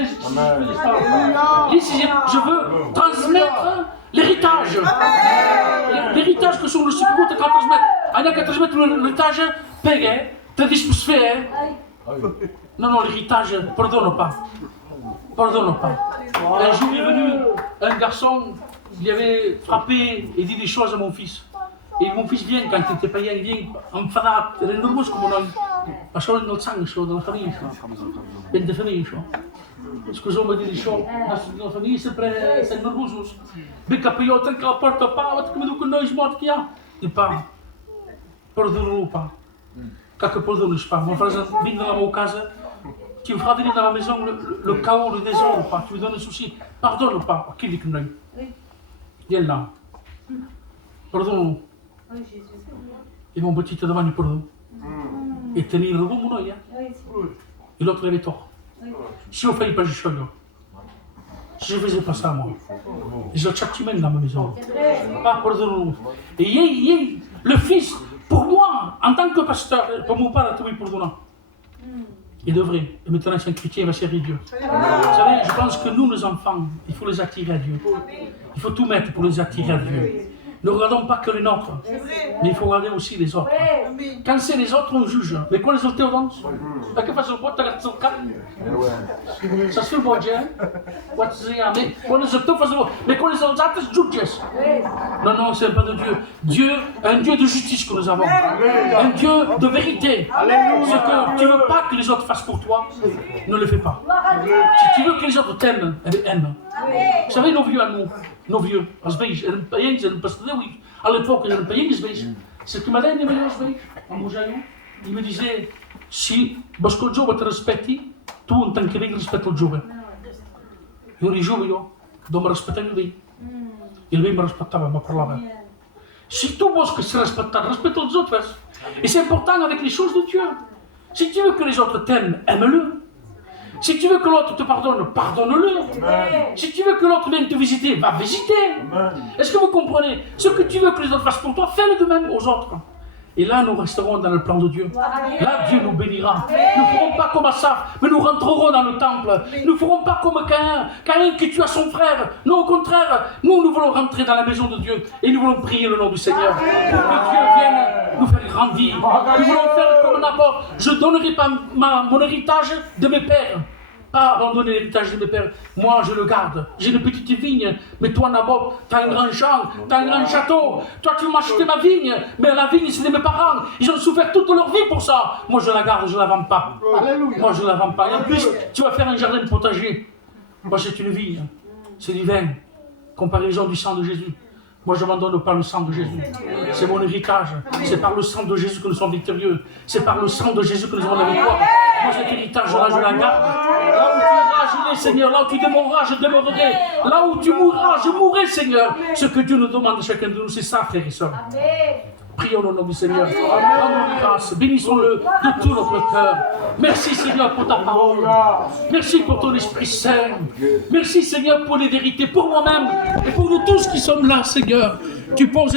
veux transmettre l'héritage. L'héritage que sont le support de transmettre. Aïe, quand transmettre l'héritage, paye, t'as dit pour se faire. Non, l'héritage, pardonne pas. Pardonne pas. Un jour est venu un garçon, il avait frappé et dit des choses à mon fils. Et mon fils vient, quand il n'était pas bien, il vient enfadat, il est nerveux comme on a. Parce qu'on est dans le sang, dans la famille. Dans la famille. Parce que on me dit des choses, dans la famille, c'est nerveux. Mais quand il y a autant que la porte pas, comme nous connaissons mort qu'il y a, il parle. Pardonne-le pas. Quand que pardonne-le pas. Mon frère vient dans ma casa, tu me feras venir dans la maison le chaos, le désordre, pas. Tu me donnes un souci. Pardonne pas. Qui dit que non? Viens là. Pardonne-le. Et mon petit te demande pardon. Et tenir le bon mon oeil. Et l'autre avait tort. Si on ne fait pas juste là, je ne faisais pas ça moi. J'ai chaque semaine dans ma maison. Pas pardonne-le. Et le fils, pour moi, en tant que pasteur, pour mon père, il pardonne. Il devrait. Et maintenant, c'est un chrétien, il va servir Dieu. Vous savez, je pense que nous, nos enfants, il faut les attirer à Dieu. Il faut tout mettre pour les attirer à Dieu. Ne regardons pas que les nôtres, mais il faut regarder aussi les autres. Quand c'est les autres, on juge. Mais quand les autres, on danse. À quelle façon, tu regardes son cap? Ça se fait bon, Dieu. Mais quand les autres, mais quand les autres, tu juges. Non, c'est pas de Dieu. Dieu, un Dieu de justice que nous avons. Un Dieu de vérité. Ce que tu ne veux pas que les autres fassent pour toi, ne le fais pas. Si tu veux que les autres t'aiment, aime. Vous savez, nos vieux à nous. Nos vieux, als wees, er een païen, er een pasteur, à l'époque, er een païen geweest. C'est ce que m'a dit, il me disait, si, parce que le giovane te rispetti, tu in tant che vedi rispetto al giovane. Io ero giovane, non mi rispettavo lui. E lui mi rispettava, mi parlava. Si tu veux que se respecte, respecte les autres. Et c'est important avec les choses de Dieu. Si tu veux que les autres t'aiment, aime-le. Si tu veux que l'autre te pardonne, pardonne-le. Si tu veux que l'autre vienne te visiter, va visiter. Est-ce que vous comprenez? Ce que tu veux que les autres fassent pour toi, fais-le de même aux autres. Et là, nous resterons dans le plan de Dieu. Là, Dieu nous bénira. Nous ne ferons pas comme Asaph, mais nous rentrerons dans le temple. Nous ne ferons pas comme Caïn qui tua son frère. Non, au contraire, nous voulons rentrer dans la maison de Dieu et nous voulons prier le nom du Seigneur pour que Dieu vienne nous faire grandir. Nous voulons faire comme Nabot. Je ne donnerai pas mon héritage de mes pères. Pas abandonner l'héritage de mes pères. Moi, je le garde. J'ai une petite vigne. Mais toi, Nabot, tu as un grand champ, tu as un grand château. Toi, tu m'as acheté ma vigne. Mais la vigne, c'est de mes parents. Ils ont souffert toute leur vie pour ça. Moi, je la garde, je ne la vends pas. Alléluia. Moi, je ne la vends pas. Et en plus, tu vas faire un jardin potager. Moi, c'est une vigne. C'est du vin. Comparaison du sang de Jésus. Moi, je m'abandonne par le sang de Jésus. C'est mon héritage. C'est par le sang de Jésus que nous sommes victorieux. C'est par le sang de Jésus que nous avons la victoire. Moi, cet héritage-là, je la garde. Là où tu iras, j'irai, Seigneur. Là où tu demeureras, je demeurerai. Là où tu mourras, je mourrai, Seigneur. Ce que Dieu nous demande de chacun de nous, c'est ça, frères et sœurs. Prions au nom du Seigneur. Rendons-lui grâce. Bénissons-le de tout notre cœur. Merci, Seigneur, pour ta parole. Merci pour ton Esprit Saint. Merci, Seigneur, pour les vérités, pour moi-même et pour nous tous qui sommes là, Seigneur. Tu poses